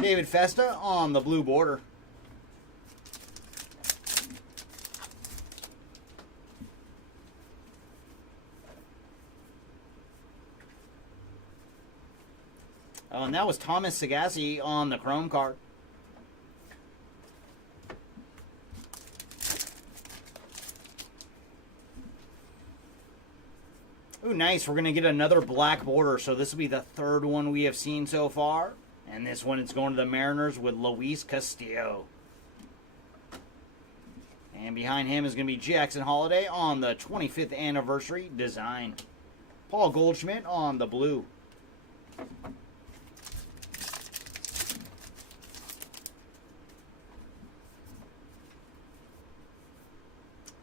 David Festa on the blue border. Oh, and that was Thomas Sagassi on the chrome card. Ooh, nice. We're going to get another black border. So this will be the third one we have seen so far. And this one is going to the Mariners with Luis Castillo. And behind him is going to be Jackson Holiday on the 25th anniversary design. Paul Goldschmidt on the blue.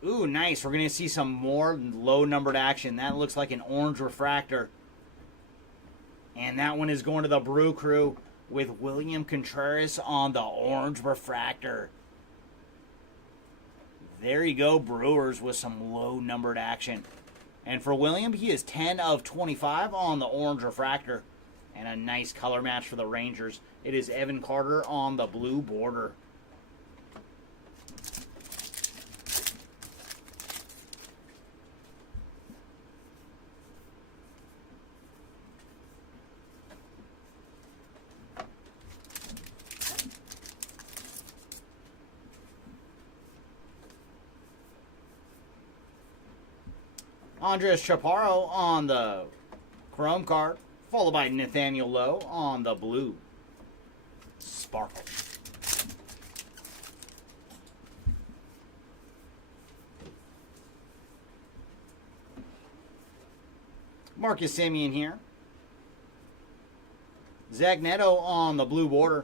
Ooh, nice. We're going to see some more low-numbered action. That looks like an orange refractor. And that one is going to the Brew Crew with William Contreras on the orange refractor. There you go, Brewers, with some low-numbered action. And for William, he is 10 of 25 on the orange refractor. And a nice color match for the Rangers. It is Evan Carter on the blue border. Andres Chaparro on the chrome card, followed by Nathaniel Lowe on the blue sparkle. Marcus Semien here. Zach Neto on the blue border.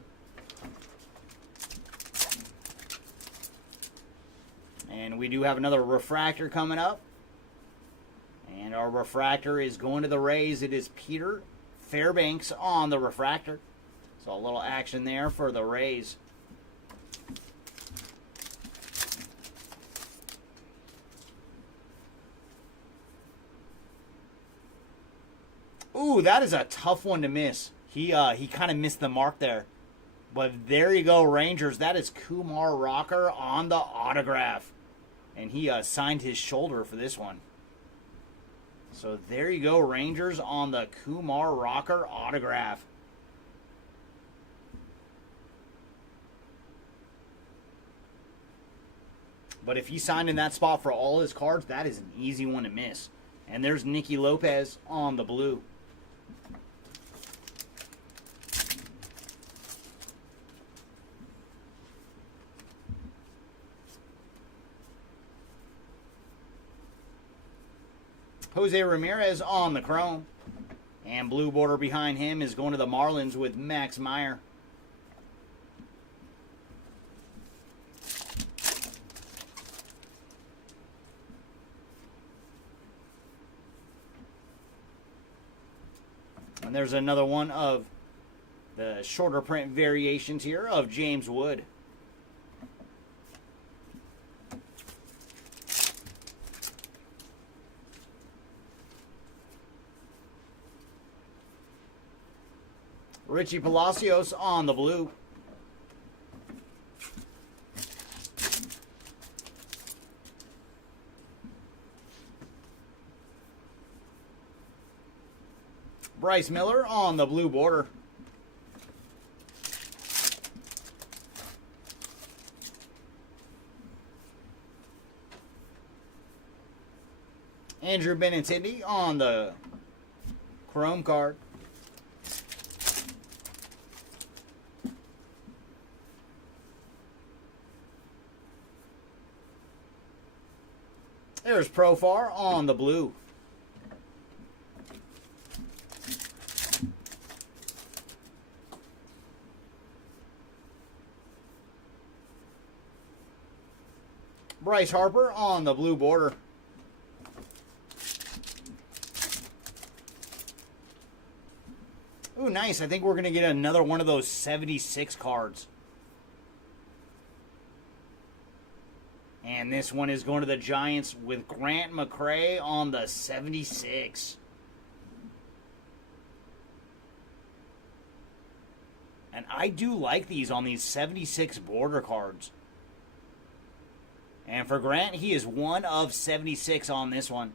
And we do have another refractor coming up. And our refractor is going to the Rays. It is Peter Fairbanks on the refractor. So a little action there for the Rays. Ooh, that is a tough one to miss. He kind of missed the mark there. But there you go, Rangers. That is Kumar Rocker on the autograph. And he signed his shoulder for this one. So there you go, Rangers on the Kumar Rocker autograph. But if he signed in that spot for all his cards, that is an easy one to miss. And there's Nicky Lopez on the blue. Jose Ramirez on the chrome. And blue border behind him is going to the Marlins with Max Meyer. And there's another one of the shorter print variations here of James Wood. Richie Palacios on the blue. Bryce Miller on the blue border. Andrew Benintendi on the chrome card. There's Profar on the blue. Bryce Harper on the blue border. Ooh, nice. I think we're going to get another one of those 76 cards. And this one is going to the Giants with Grant McCray on the 76. And I do like these on these 76 border cards. And for Grant, he is 1 of 76 on this one.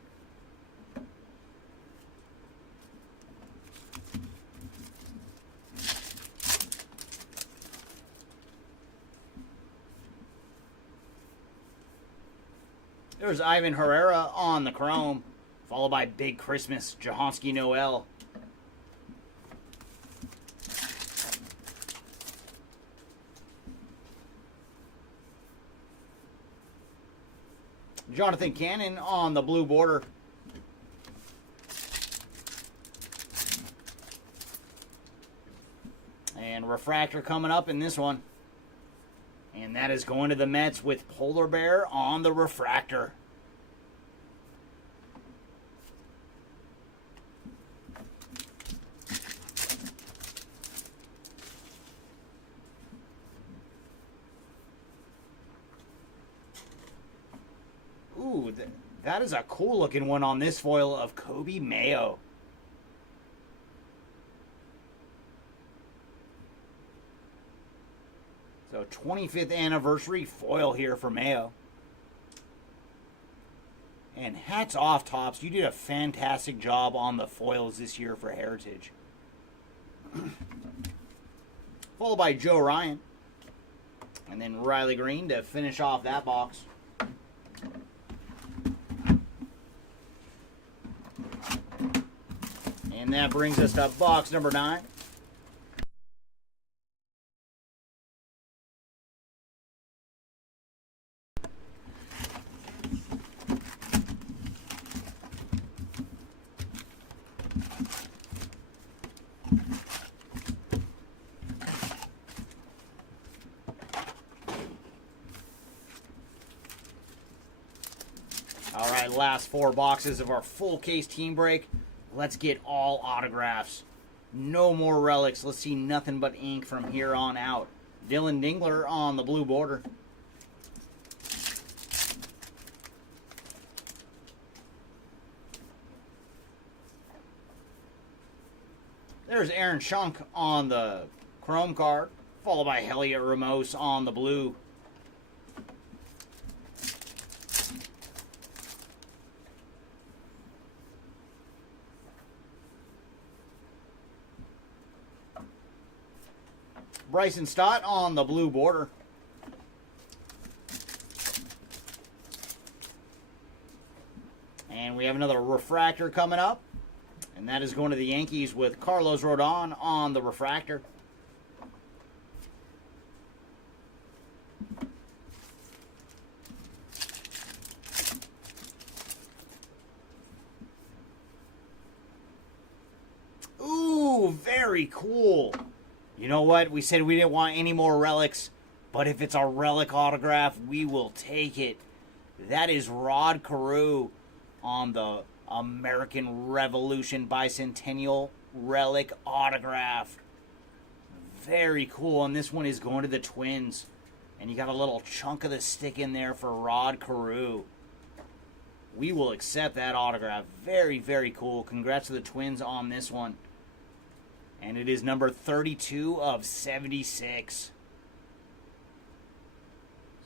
There's Ivan Herrera on the chrome. Followed by Big Christmas, Jahanski Noel. Jonathan Cannon on the blue border. And refractor coming up in this one. And that is going to the Mets with Polar Bear on the refractor. Ooh, that is a cool looking one on this foil of Kobe Mayo. So 25th anniversary foil here for Mayo. And hats off, Topps. You did a fantastic job on the foils this year for Heritage. Followed by Joe Ryan. And then Riley Green to finish off that box. And that brings us to box number 9. All right, last 4 boxes of our full case team break. Let's get all autographs. No more relics. Let's see nothing but ink from here on out. Dylan Dingler on the blue border. There's Aaron Schunk on the chrome card, followed by Heliot Ramos on the blue. Bryson Stott on the blue border. And we have another refractor coming up. And that is going to the Yankees with Carlos Rodon on the refractor. Ooh, very cool. You know what? We said we didn't want any more relics, but if it's a relic autograph, we will take it. That is Rod Carew on the American Revolution Bicentennial Relic autograph. Very cool. And this one is going to the Twins. And you got a little chunk of the stick in there for Rod Carew. We will accept that autograph. Very, very cool. Congrats to the Twins on this one. And it is number 32 of 76.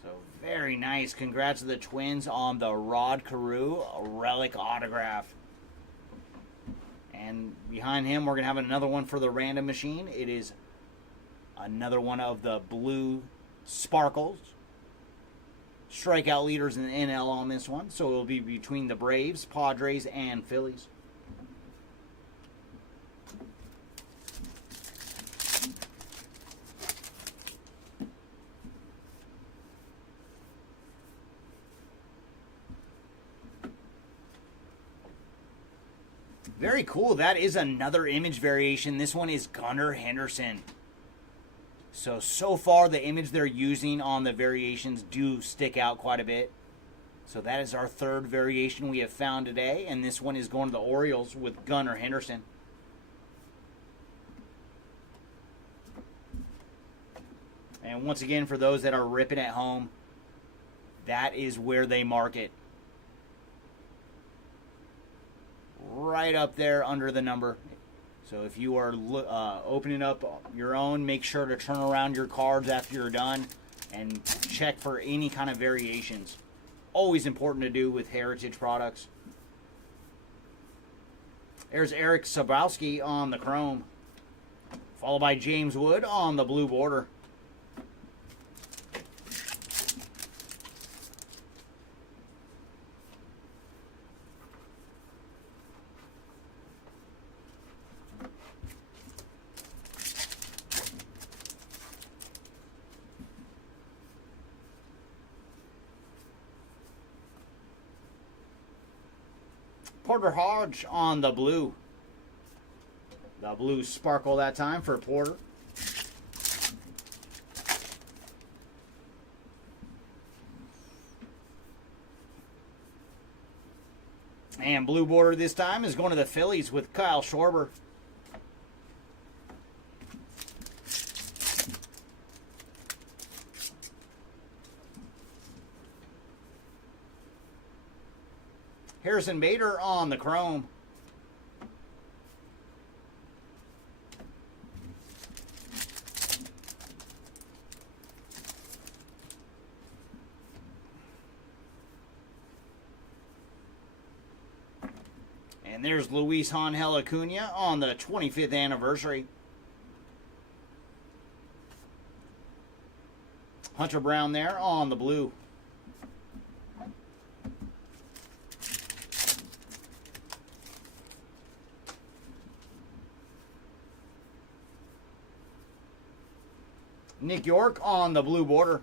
So very nice. Congrats to the Twins on the Rod Carew relic autograph. And behind him, we're going to have another one for the random machine. It is another one of the blue sparkles. Strikeout leaders in the NL on this one. So it will be between the Braves, Padres, and Phillies. Very cool. That is another image variation. This one is Gunnar Henderson. So far the image they're using on the variations do stick out quite a bit. So that is our third variation we have found today. And this one is going to the Orioles with Gunnar Henderson. And once again, for those that are ripping at home, that is where they mark it. Right up there under the number. So if you are opening up your own, make sure to turn around your cards after you're done and check for any kind of variations. Always important to do with Heritage products. There's Eric Sabrowski on the chrome, followed by James Wood on the blue border. Carter Hodge on the blue. The blue sparkle that time for Porter. And blue border this time is going to the Phillies with Kyle Schwarber. Harrison Bader on the chrome. And there's Luis Angel Acuna on the 25th anniversary. Hunter Brown there on the blue. Nick York on the blue border.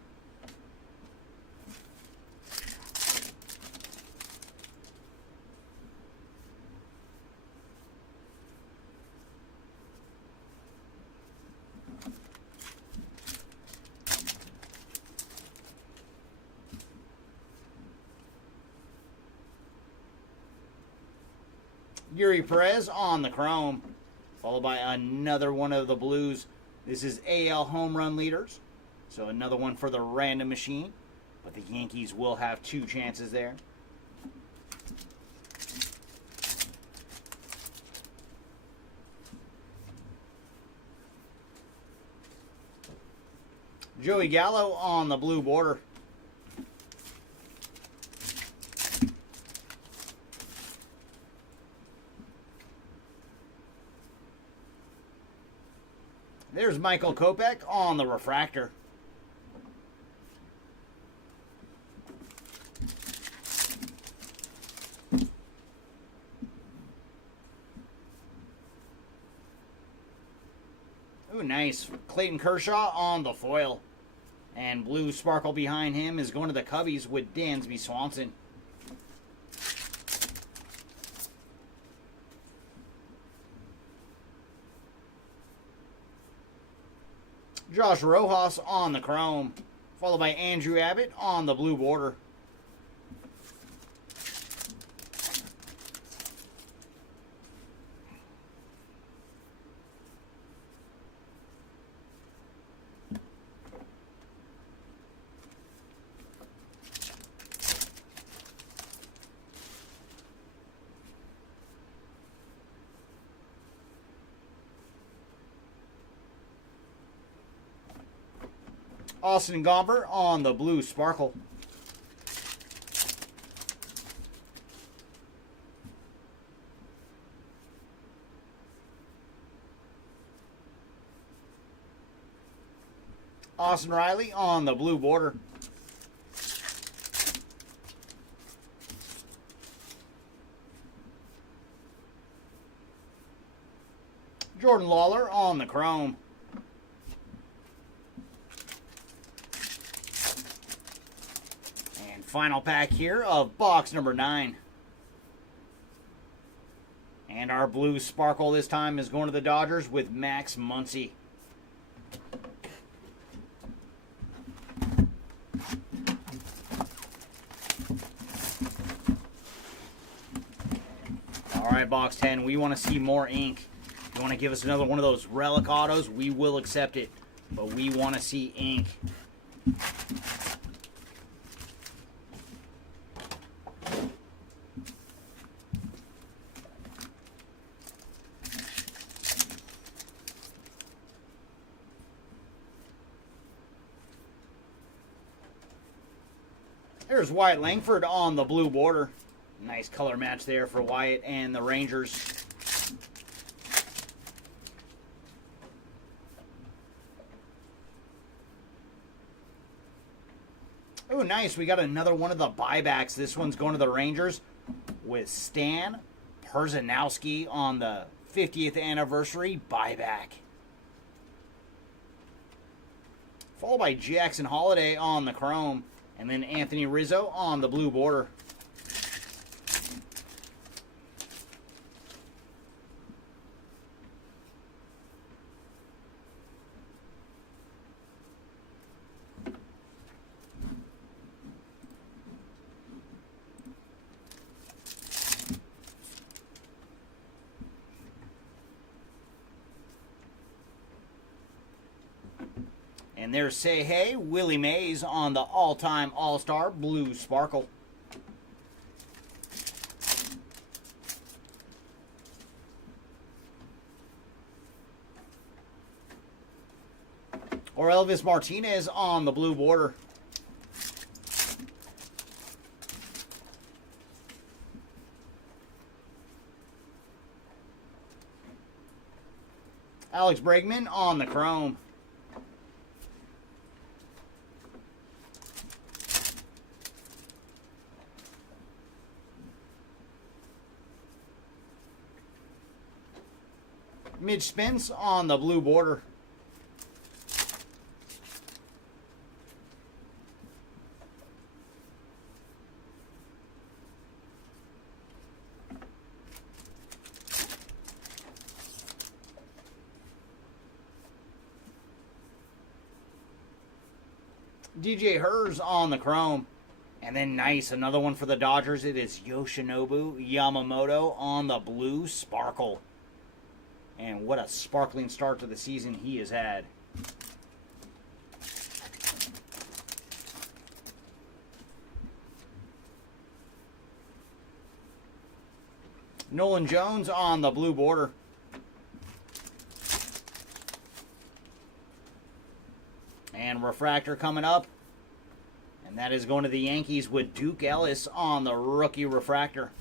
Yuri Perez on the chrome, followed by another one of the blues. This is AL home run leaders, so another one for the random machine, but the Yankees will have 2 chances there. Joey Gallo on the blue border. There's Michael Kopech on the refractor. Ooh, nice. Clayton Kershaw on the foil. And blue sparkle behind him is going to the Cubbies with Dansby Swanson. Josh Rojas on the chrome, followed by Andrew Abbott on the blue border. Austin Gomber on the blue sparkle. Austin Riley on the blue border. Jordan Lawler on the chrome. Final pack here of box number 9. And our blue sparkle this time is going to the Dodgers with Max Muncy. All right, box 10, we want to see more ink. If you want to give us another one of those relic autos, we will accept it. But we want to see ink. There's Wyatt Langford on the blue border. Nice color match there for Wyatt and the Rangers. Oh, nice. We got another one of the buybacks. This one's going to the Rangers with Stan Perzanowski on the 50th anniversary buyback. Followed by Jackson Holiday on the chrome. And then Anthony Rizzo on the blue border. And there's Say Hey, Willie Mays on the all-time All-Star Blue Sparkle. Or Elvis Martinez on the blue border. Alex Bregman on the chrome. Mitch Spence on the blue border. DJ Hers on the chrome. And then nice, another one for the Dodgers. It is Yoshinobu Yamamoto on the blue sparkle. And what a sparkling start to the season he has had. Nolan Jones on the blue border. And refractor coming up. And that is going to the Yankees with Duke Ellis on the rookie refractor.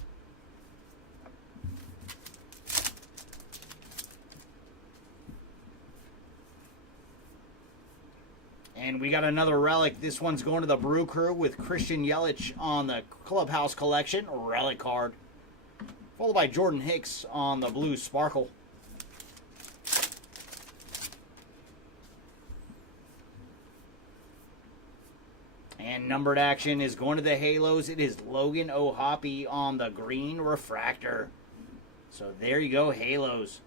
And we got another relic. This one's going to the Brew Crew with Christian Yelich on the Clubhouse Collection relic card. Followed by Jordan Hicks on the blue sparkle. And numbered action is going to the Halos. It is Logan O'Hoppe on the green refractor. So there you go, Halos.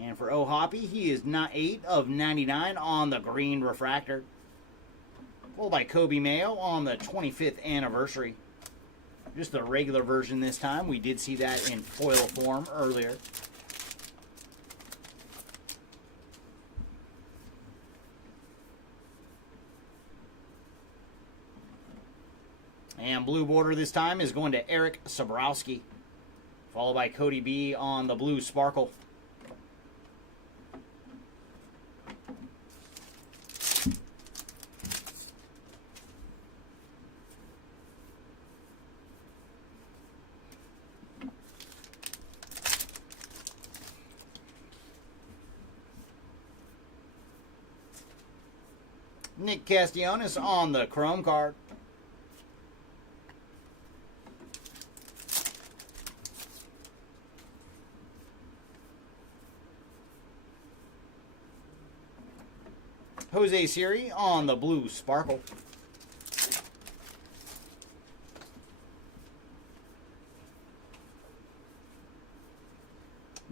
And for O'Hoppe, he is not 8 of 99 on the green refractor. Followed by Kobe Mayo on the 25th anniversary. Just the regular version this time. We did see that in foil form earlier. And blue border this time is going to Eric Sabrowski. Followed by Cody B on the blue sparkle. Nick Castellanos on the chrome card. Jose Siri on the blue sparkle.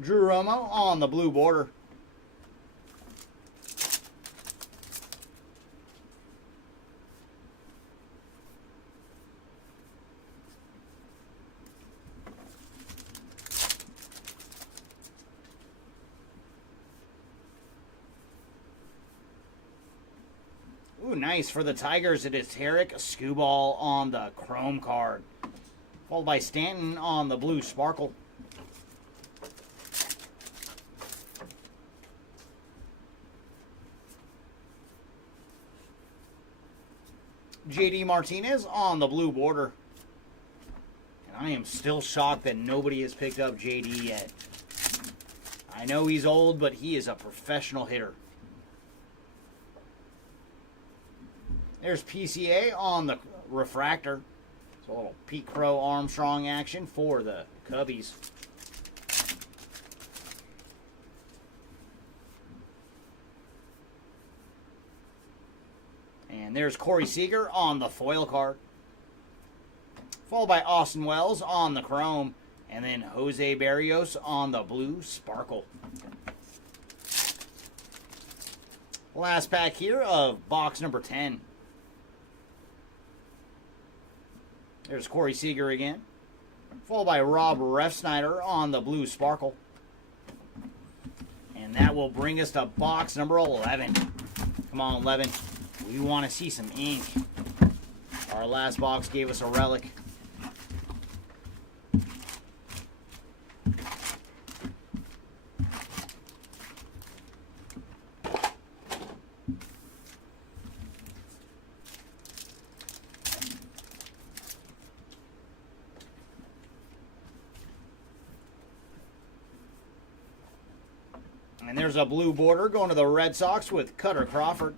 Drew Romo on the blue border. Ooh, nice. For the Tigers, it is Tarek Skubal on the chrome card. Followed by Stanton on the blue sparkle. JD Martinez on the blue border. And I am still shocked that nobody has picked up JD yet. I know he's old, but he is a professional hitter. There's PCA on the refractor. It's a little Pete Crow Armstrong action for the Cubbies. And there's Corey Seager on the foil card. Followed by Austin Wells on the chrome. And then Jose Barrios on the blue sparkle. Last pack here of box number 10. There's Corey Seager again. Followed by Rob Refsnyder on the blue sparkle. And that will bring us to box number 11. Come on, 11. We want to see some ink. Our last box gave us a relic. And there's a blue border going to the Red Sox with Cutter Crawford.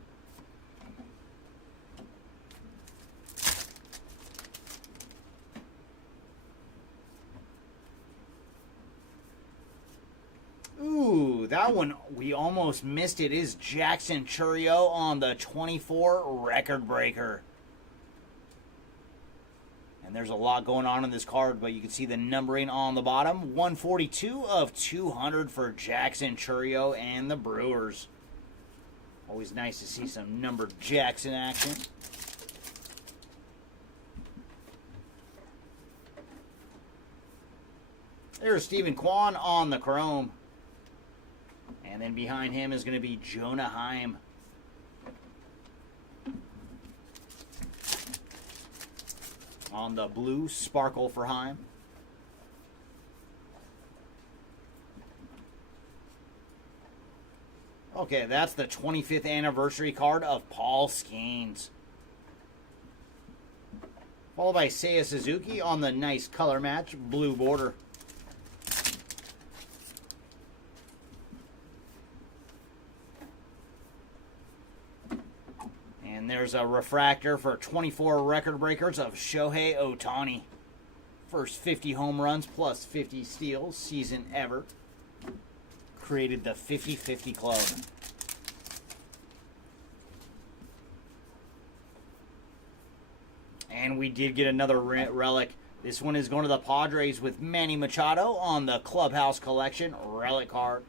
Ooh, that one, we almost missed it. It is Jackson Chourio on the 24 record breaker. And there's a lot going on in this card, but you can see the numbering on the bottom. 142 of 200 for Jackson Chourio and the Brewers. Always nice to see some numbered Jackson action. There's Stephen Kwan on the chrome. And then behind him is going to be Jonah Heim. On the blue sparkle for Heim. Okay, that's the 25th anniversary card of Paul Skeens. Followed by Seiya Suzuki on the nice color match blue border. And there's a refractor for 24 record breakers of Shohei Ohtani. First 50 home runs plus 50 steals season ever. Created the 50-50 club. And we did get another relic. This one is going to the Padres with Manny Machado on the Clubhouse Collection relic card.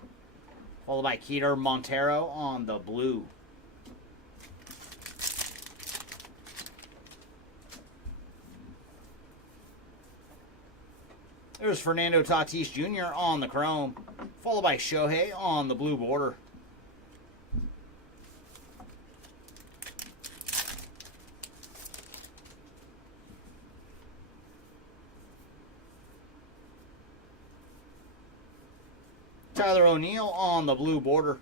Followed by Keter Montero on the blue. There's Fernando Tatis Jr. on the chrome, followed by Shohei on the blue border. Tyler O'Neill on the blue border.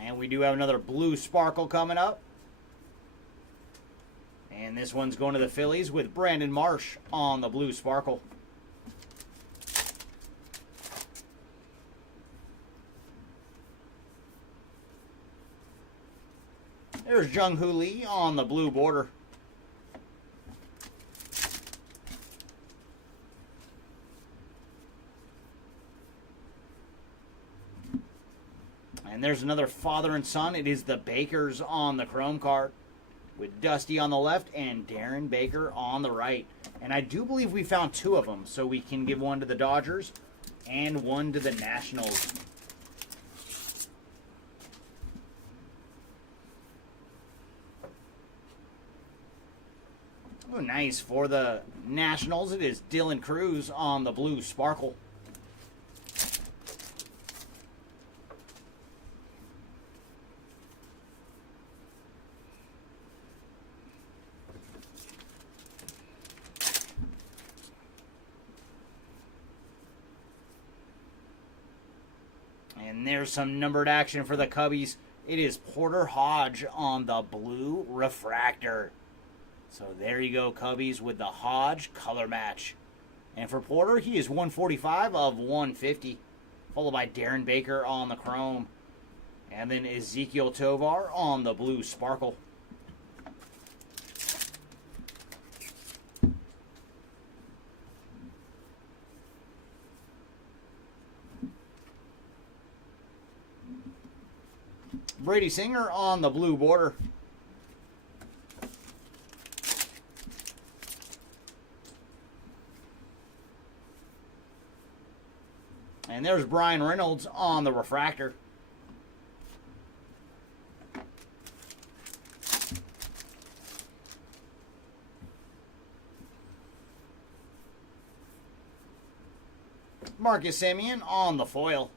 And we do have another blue sparkle coming up. And this one's going to the Phillies with Brandon Marsh on the blue sparkle. There's Jung-Hoo Lee on the blue border. And there's another father and son. It is the Bakers on the chrome card with Dusty on the left and Darren Baker on the right. And I do believe we found two of them, so we can give one to the Dodgers and one to the Nationals. Oh, nice. For the Nationals, it is Dylan Cruz on the blue sparkle. And there's some numbered action for the Cubbies. It is Porter Hodge on the blue refractor. So there you go, Cubbies, with the Hodge color match. And for Porter, he is 145 of 150. Followed by Darren Baker on the chrome. And then Ezekiel Tovar on the blue sparkle. Brady Singer on the blue border. And there's Brian Reynolds on the refractor. Marcus Semien on the foil.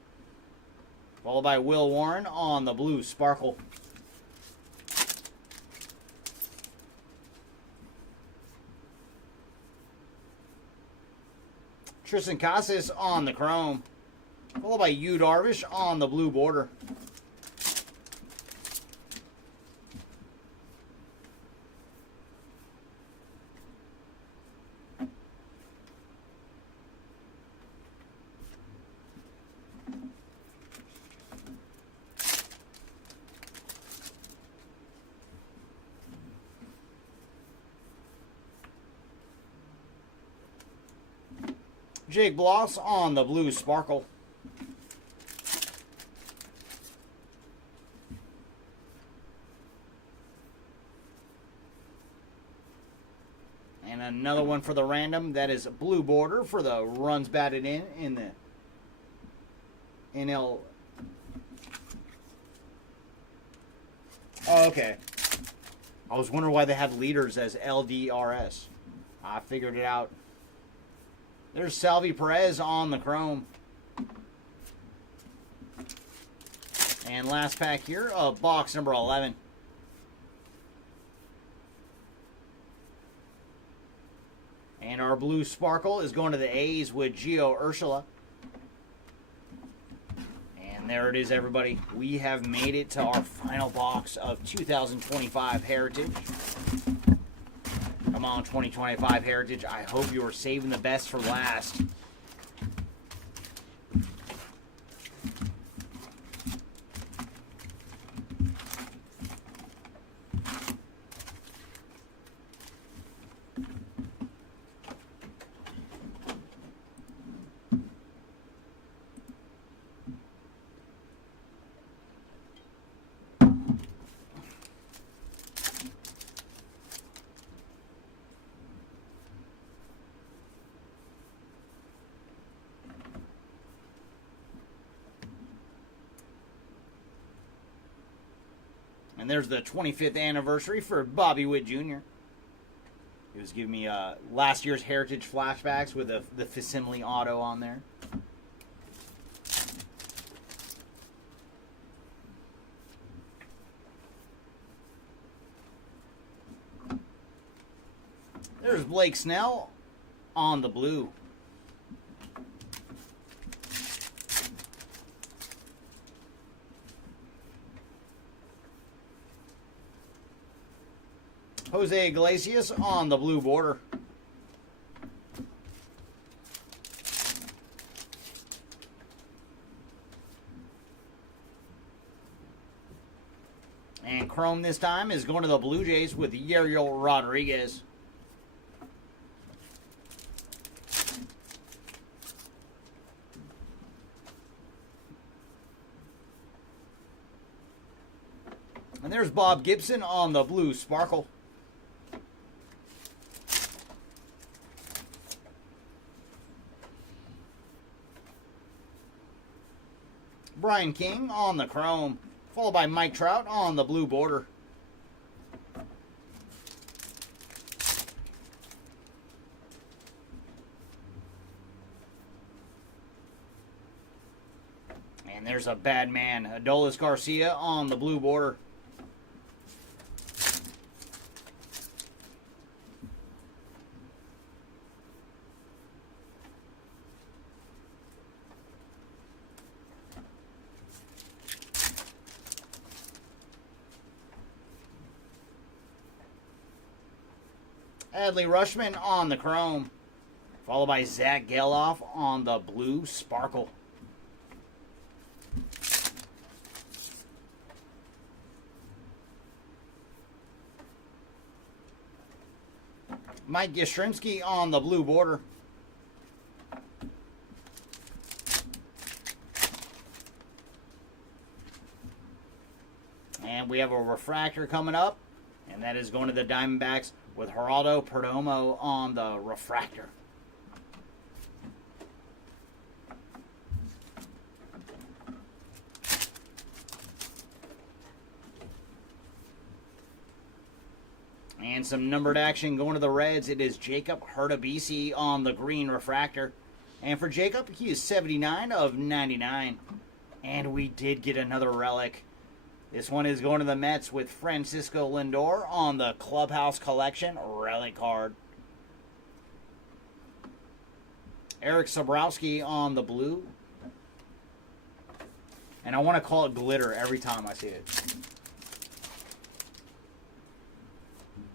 Followed by Will Warren on the blue sparkle. Tristan Casas on the chrome. Followed by Yu Darvish on the blue border. Jake Bloss on the blue sparkle. And another one for the random. That is a blue border for the runs batted in the NL. Oh, okay. I was wondering why they have leaders as LDRS. I figured it out. There's Salvi Perez on the chrome. And last pack here, box number 11. And our blue sparkle is going to the A's with Gio Urshela. And there it is, everybody. We have made it to our final box of 2025 Heritage. Come on, 2025 Heritage. I hope you are saving the best for last. And there's the 25th anniversary for Bobby Witt Jr. He was giving me last year's Heritage flashbacks with the facsimile auto on there. There's Blake Snell on the blue. Jose Iglesias on the blue border. And chrome this time is going to the Blue Jays with Yariel Rodriguez. And there's Bob Gibson on the blue sparkle. Brian King on the chrome, followed by Mike Trout on the blue border. And there's a bad man, Adolis Garcia on the blue border. Adley Rushman on the chrome, followed by Zach Geloff on the blue sparkle. Mike Yastrzemski on the blue border. And we have a refractor coming up, and that is going to the Diamondbacks with Geraldo Perdomo on the refractor. And some numbered action going to the Reds. It is Jacob Hurtabisi on the green refractor. And for Jacob, he is 79 of 99. And we did get another relic. This one is going to the Mets with Francisco Lindor on the Clubhouse Collection relic card. Eric Sabrowski on the blue. And I want to call it glitter every time I see it.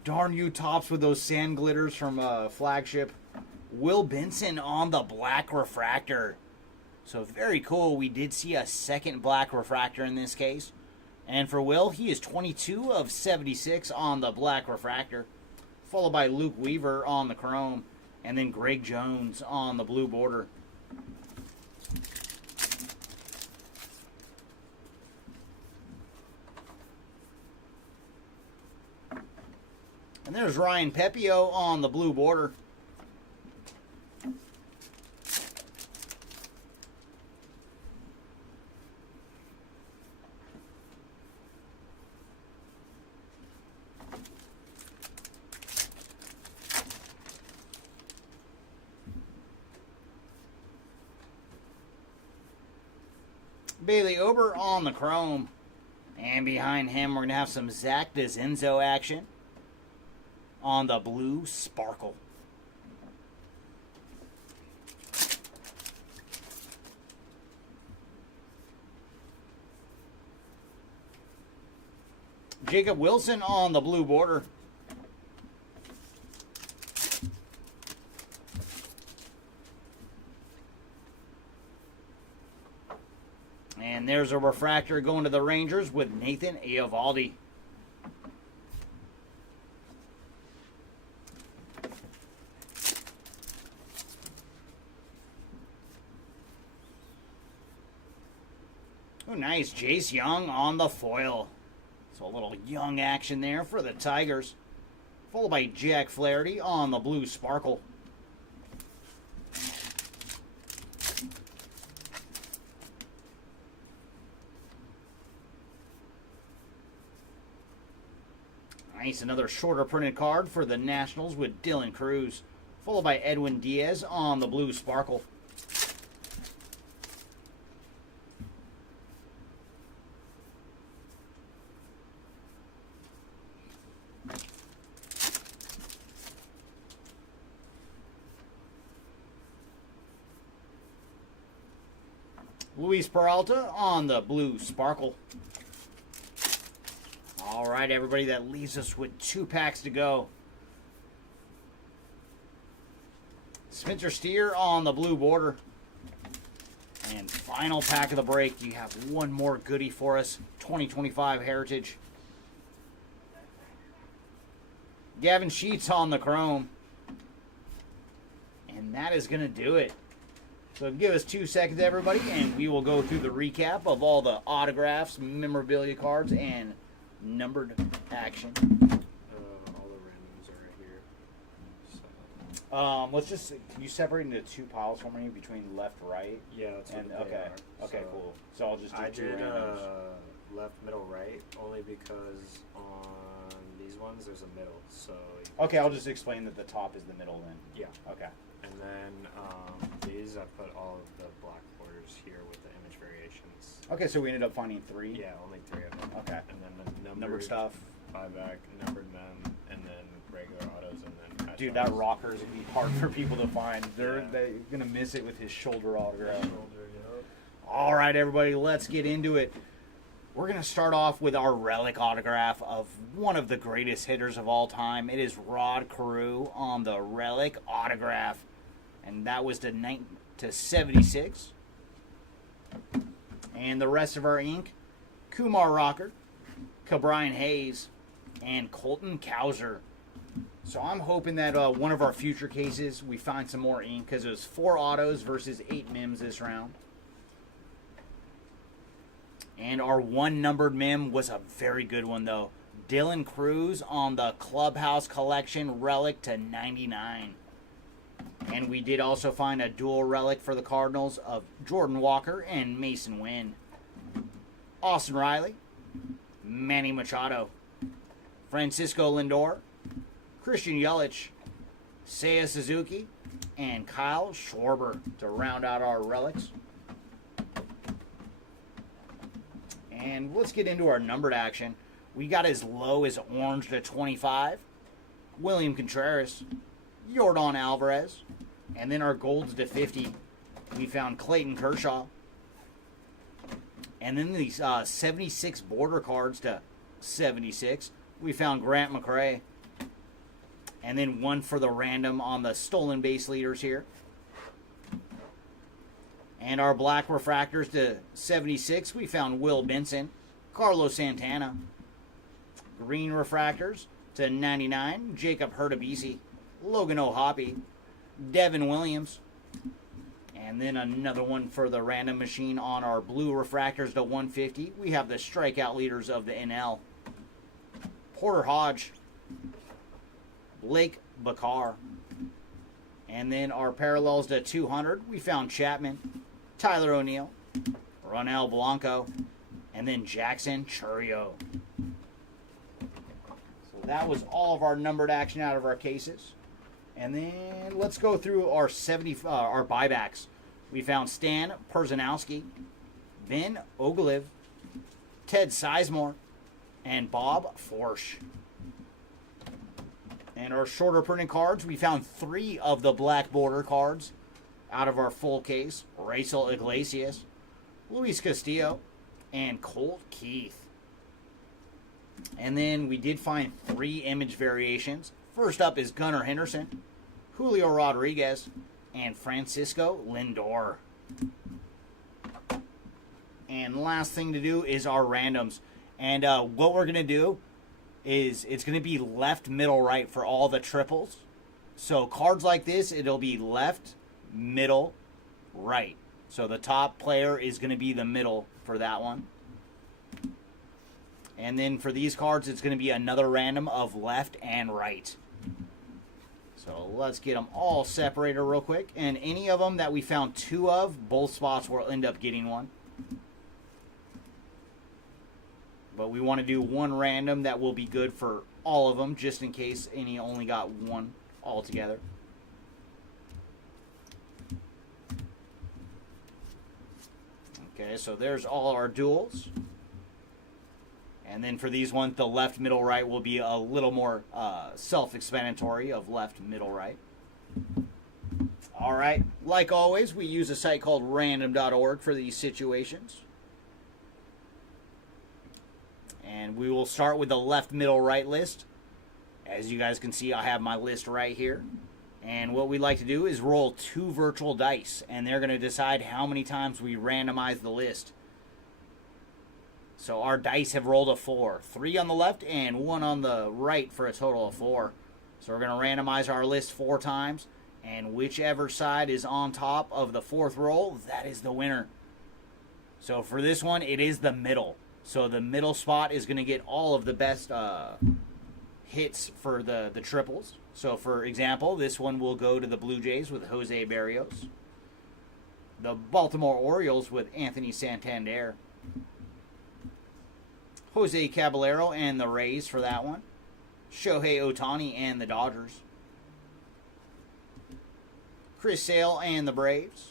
Darn you, Tops, with those sand glitters from Flagship. Will Benson on the black refractor. So very cool. We did see a second black refractor in this case. And for Will, he is 22 of 76 on the black refractor. Followed by Luke Weaver on the chrome. And then Greg Jones on the blue border. And there's Ryan Pepio on the blue border. Bailey Ober on the chrome. And behind him, we're going to have some Zach DeZenzo action on the blue sparkle. Jacob Wilson on the blue border. And there's a refractor going to the Rangers with Nathan Eovaldi. Oh, nice. Jace Young on the foil. So a little young action there for the Tigers. Followed by Jack Flaherty on the blue sparkle. Nice. Another shorter printed card for the Nationals with Dylan Cruz. Followed by Edwin Diaz on the blue sparkle. Luis Peralta on the blue sparkle. All right, everybody, that leaves us with 2 packs to go. Spencer Steer on the blue border. And final pack of the break. You have one more goodie for us. 2025 Heritage. Gavin Sheets on the chrome. And that is going to do it. So give us 2 seconds, everybody, and we will go through the recap of all the autographs, memorabilia cards, and numbered action. All the randoms are right here. So. Let's just, can you separate into 2 piles for me between left, right? Yeah, that's what And they okay, are. okay, So cool. So I'll just do I 2 did randoms. left, middle, right, only because on these ones there's a middle. So Okay, I'll just explain that the top is the middle then. yeah. Okay. And then these I put all of the black borders here with the image variations. Okay, so we ended up finding 3. Yeah, only 3 of them. Okay. And then the Numbered stuff. buyback, numbered them, and then regular autos, and then patch Dude, that autos. rocker is going to be hard for people to find. They're Yeah. going to miss it with his shoulder autograph. Shoulder, yeah. All right, everybody, let's get into it. We're going to start off with our relic autograph of one of the greatest hitters of all time. It is Rod Carew on the relic autograph. And that was to 76. And the rest of our ink, Kumar Rocker, Cabrian Hayes, and Colton Cowser. So I'm hoping that one of our future cases, we find some more ink, because it was 4 autos versus 8 mims this round. And our 1 numbered mim was a very good one, though. Dylan Cruz on the Clubhouse Collection relic to 99. And we did also find a dual relic for the Cardinals of Jordan Walker and Mason Wynn. Austin Riley, Manny Machado, Francisco Lindor, Christian Yelich, Seiya Suzuki, and Kyle Schwarber to round out our relics. And let's get into our numbered action. We got as low as orange to 25, William Contreras, Yordan Alvarez, and then our golds to 50. We found Clayton Kershaw. And then these 76 border cards to 76. We found Grant McRae. And then one for the random on the stolen base leaders here. And our black refractors to 76. We found Will Benson, Carlos Santana. Green refractors to 99. Jacob Hurtubise, Logan O'Hoppe, Devin Williams. And then another one for the random machine on our blue refractors to 150. We have the strikeout leaders of the NL. Porter Hodge, Blake Bakar. And then our parallels to 200. We found Chapman, Tyler O'Neill, Ronel Blanco, and then Jackson Chourio. So that was all of our numbered action out of our cases. And then let's go through our our buybacks. We found Stan Perzanowski, Ben Oglev, Ted Sizemore, and Bob Forsch. And our shorter printing cards, we found 3 of the black border cards out of our full case. Racel Iglesias, Luis Castillo, and Colt Keith. And then we did find 3 image variations. First up is Gunnar Henderson, Julio Rodriguez, and Francisco Lindor. And last thing to do is our randoms. And what we're going to do is it's going to be left, middle, right for all the triples. So cards like this, it'll be left, middle, right. So the top player is going to be the middle for that one. And then for these cards, it's going to be another random of left and right. So let's get them all separated real quick. And any of them that we found 2 of, both spots will end up getting one. But we want to do one random that will be good for all of them, just in case any only got one altogether. Okay, so there's all our duels. And then for these ones, the left, middle, right will be a little more self-explanatory of left, middle, right. All right. Like always, we use a site called random.org for these situations. And we will start with the left, middle, right list. As you guys can see, I have my list right here. And what we like to do is roll 2 virtual dice. And they're going to decide how many times we randomize the list. So our dice have rolled a 4. 3 on the left and 1 on the right for a total of 4. So we're going to randomize our list 4 times. And whichever side is on top of the 4th roll, that is the winner. So for this one, it is the middle. So the middle spot is going to get all of the best hits for the triples. So for example, this one will go to the Blue Jays with Jose Berrios. The Baltimore Orioles with Anthony Santander. Jose Caballero and the Rays for that one. Shohei Ohtani and the Dodgers. Chris Sale and the Braves.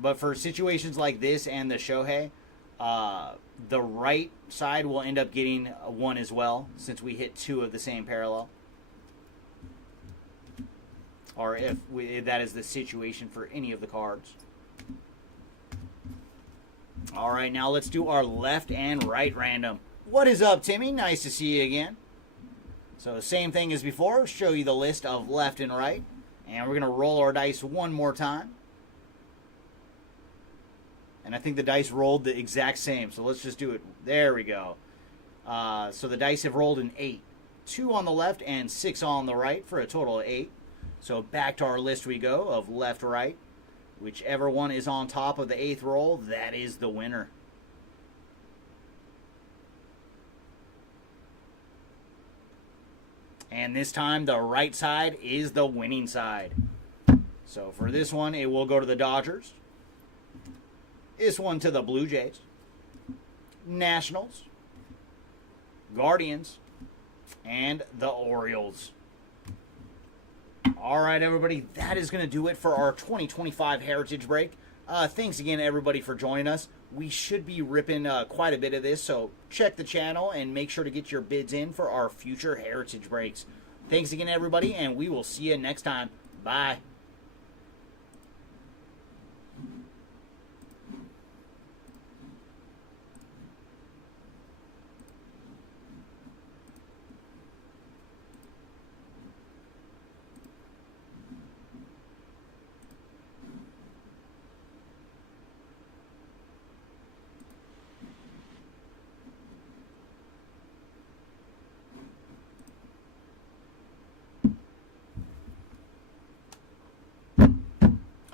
But for situations like this and the Shohei, the right side will end up getting 1 as well, since we hit 2 of the same parallel. Or if that is the situation for any of the cards. All right, now let's do our left and right random. What is up, Timmy? Nice to see you again. So same thing as before, show you the list of left and right. And we're going to roll our dice one more time. And I think the dice rolled the exact same, so let's just do it. There we go. So the dice have rolled an 8. 2 on the left and 6 on the right for a total of 8. So back to our list we go of left, right. Whichever one is on top of the 8th roll, that is the winner. And this time, the right side is the winning side. So for this one, it will go to the Dodgers. This one to the Blue Jays. Nationals. Guardians. And the Orioles. All right, everybody, that is going to do it for our 2025 Heritage Break. Thanks again, everybody, for joining us. We should be ripping quite a bit of this, so check the channel and make sure to get your bids in for our future Heritage Breaks. Thanks again, everybody, and we will see you next time. Bye.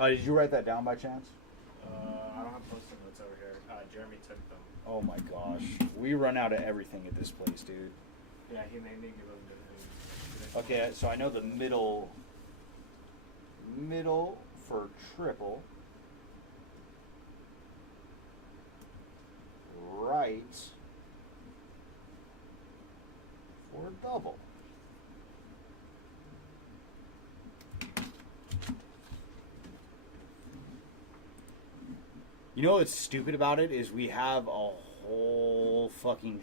Did you write that down by chance? I don't have post-it notes over here. Jeremy took them. Oh my gosh. We run out of everything at this place, dude. Yeah, he made me give them to him. Okay, so I know the middle for triple. Right for double. You know what's stupid about it is we have a whole fucking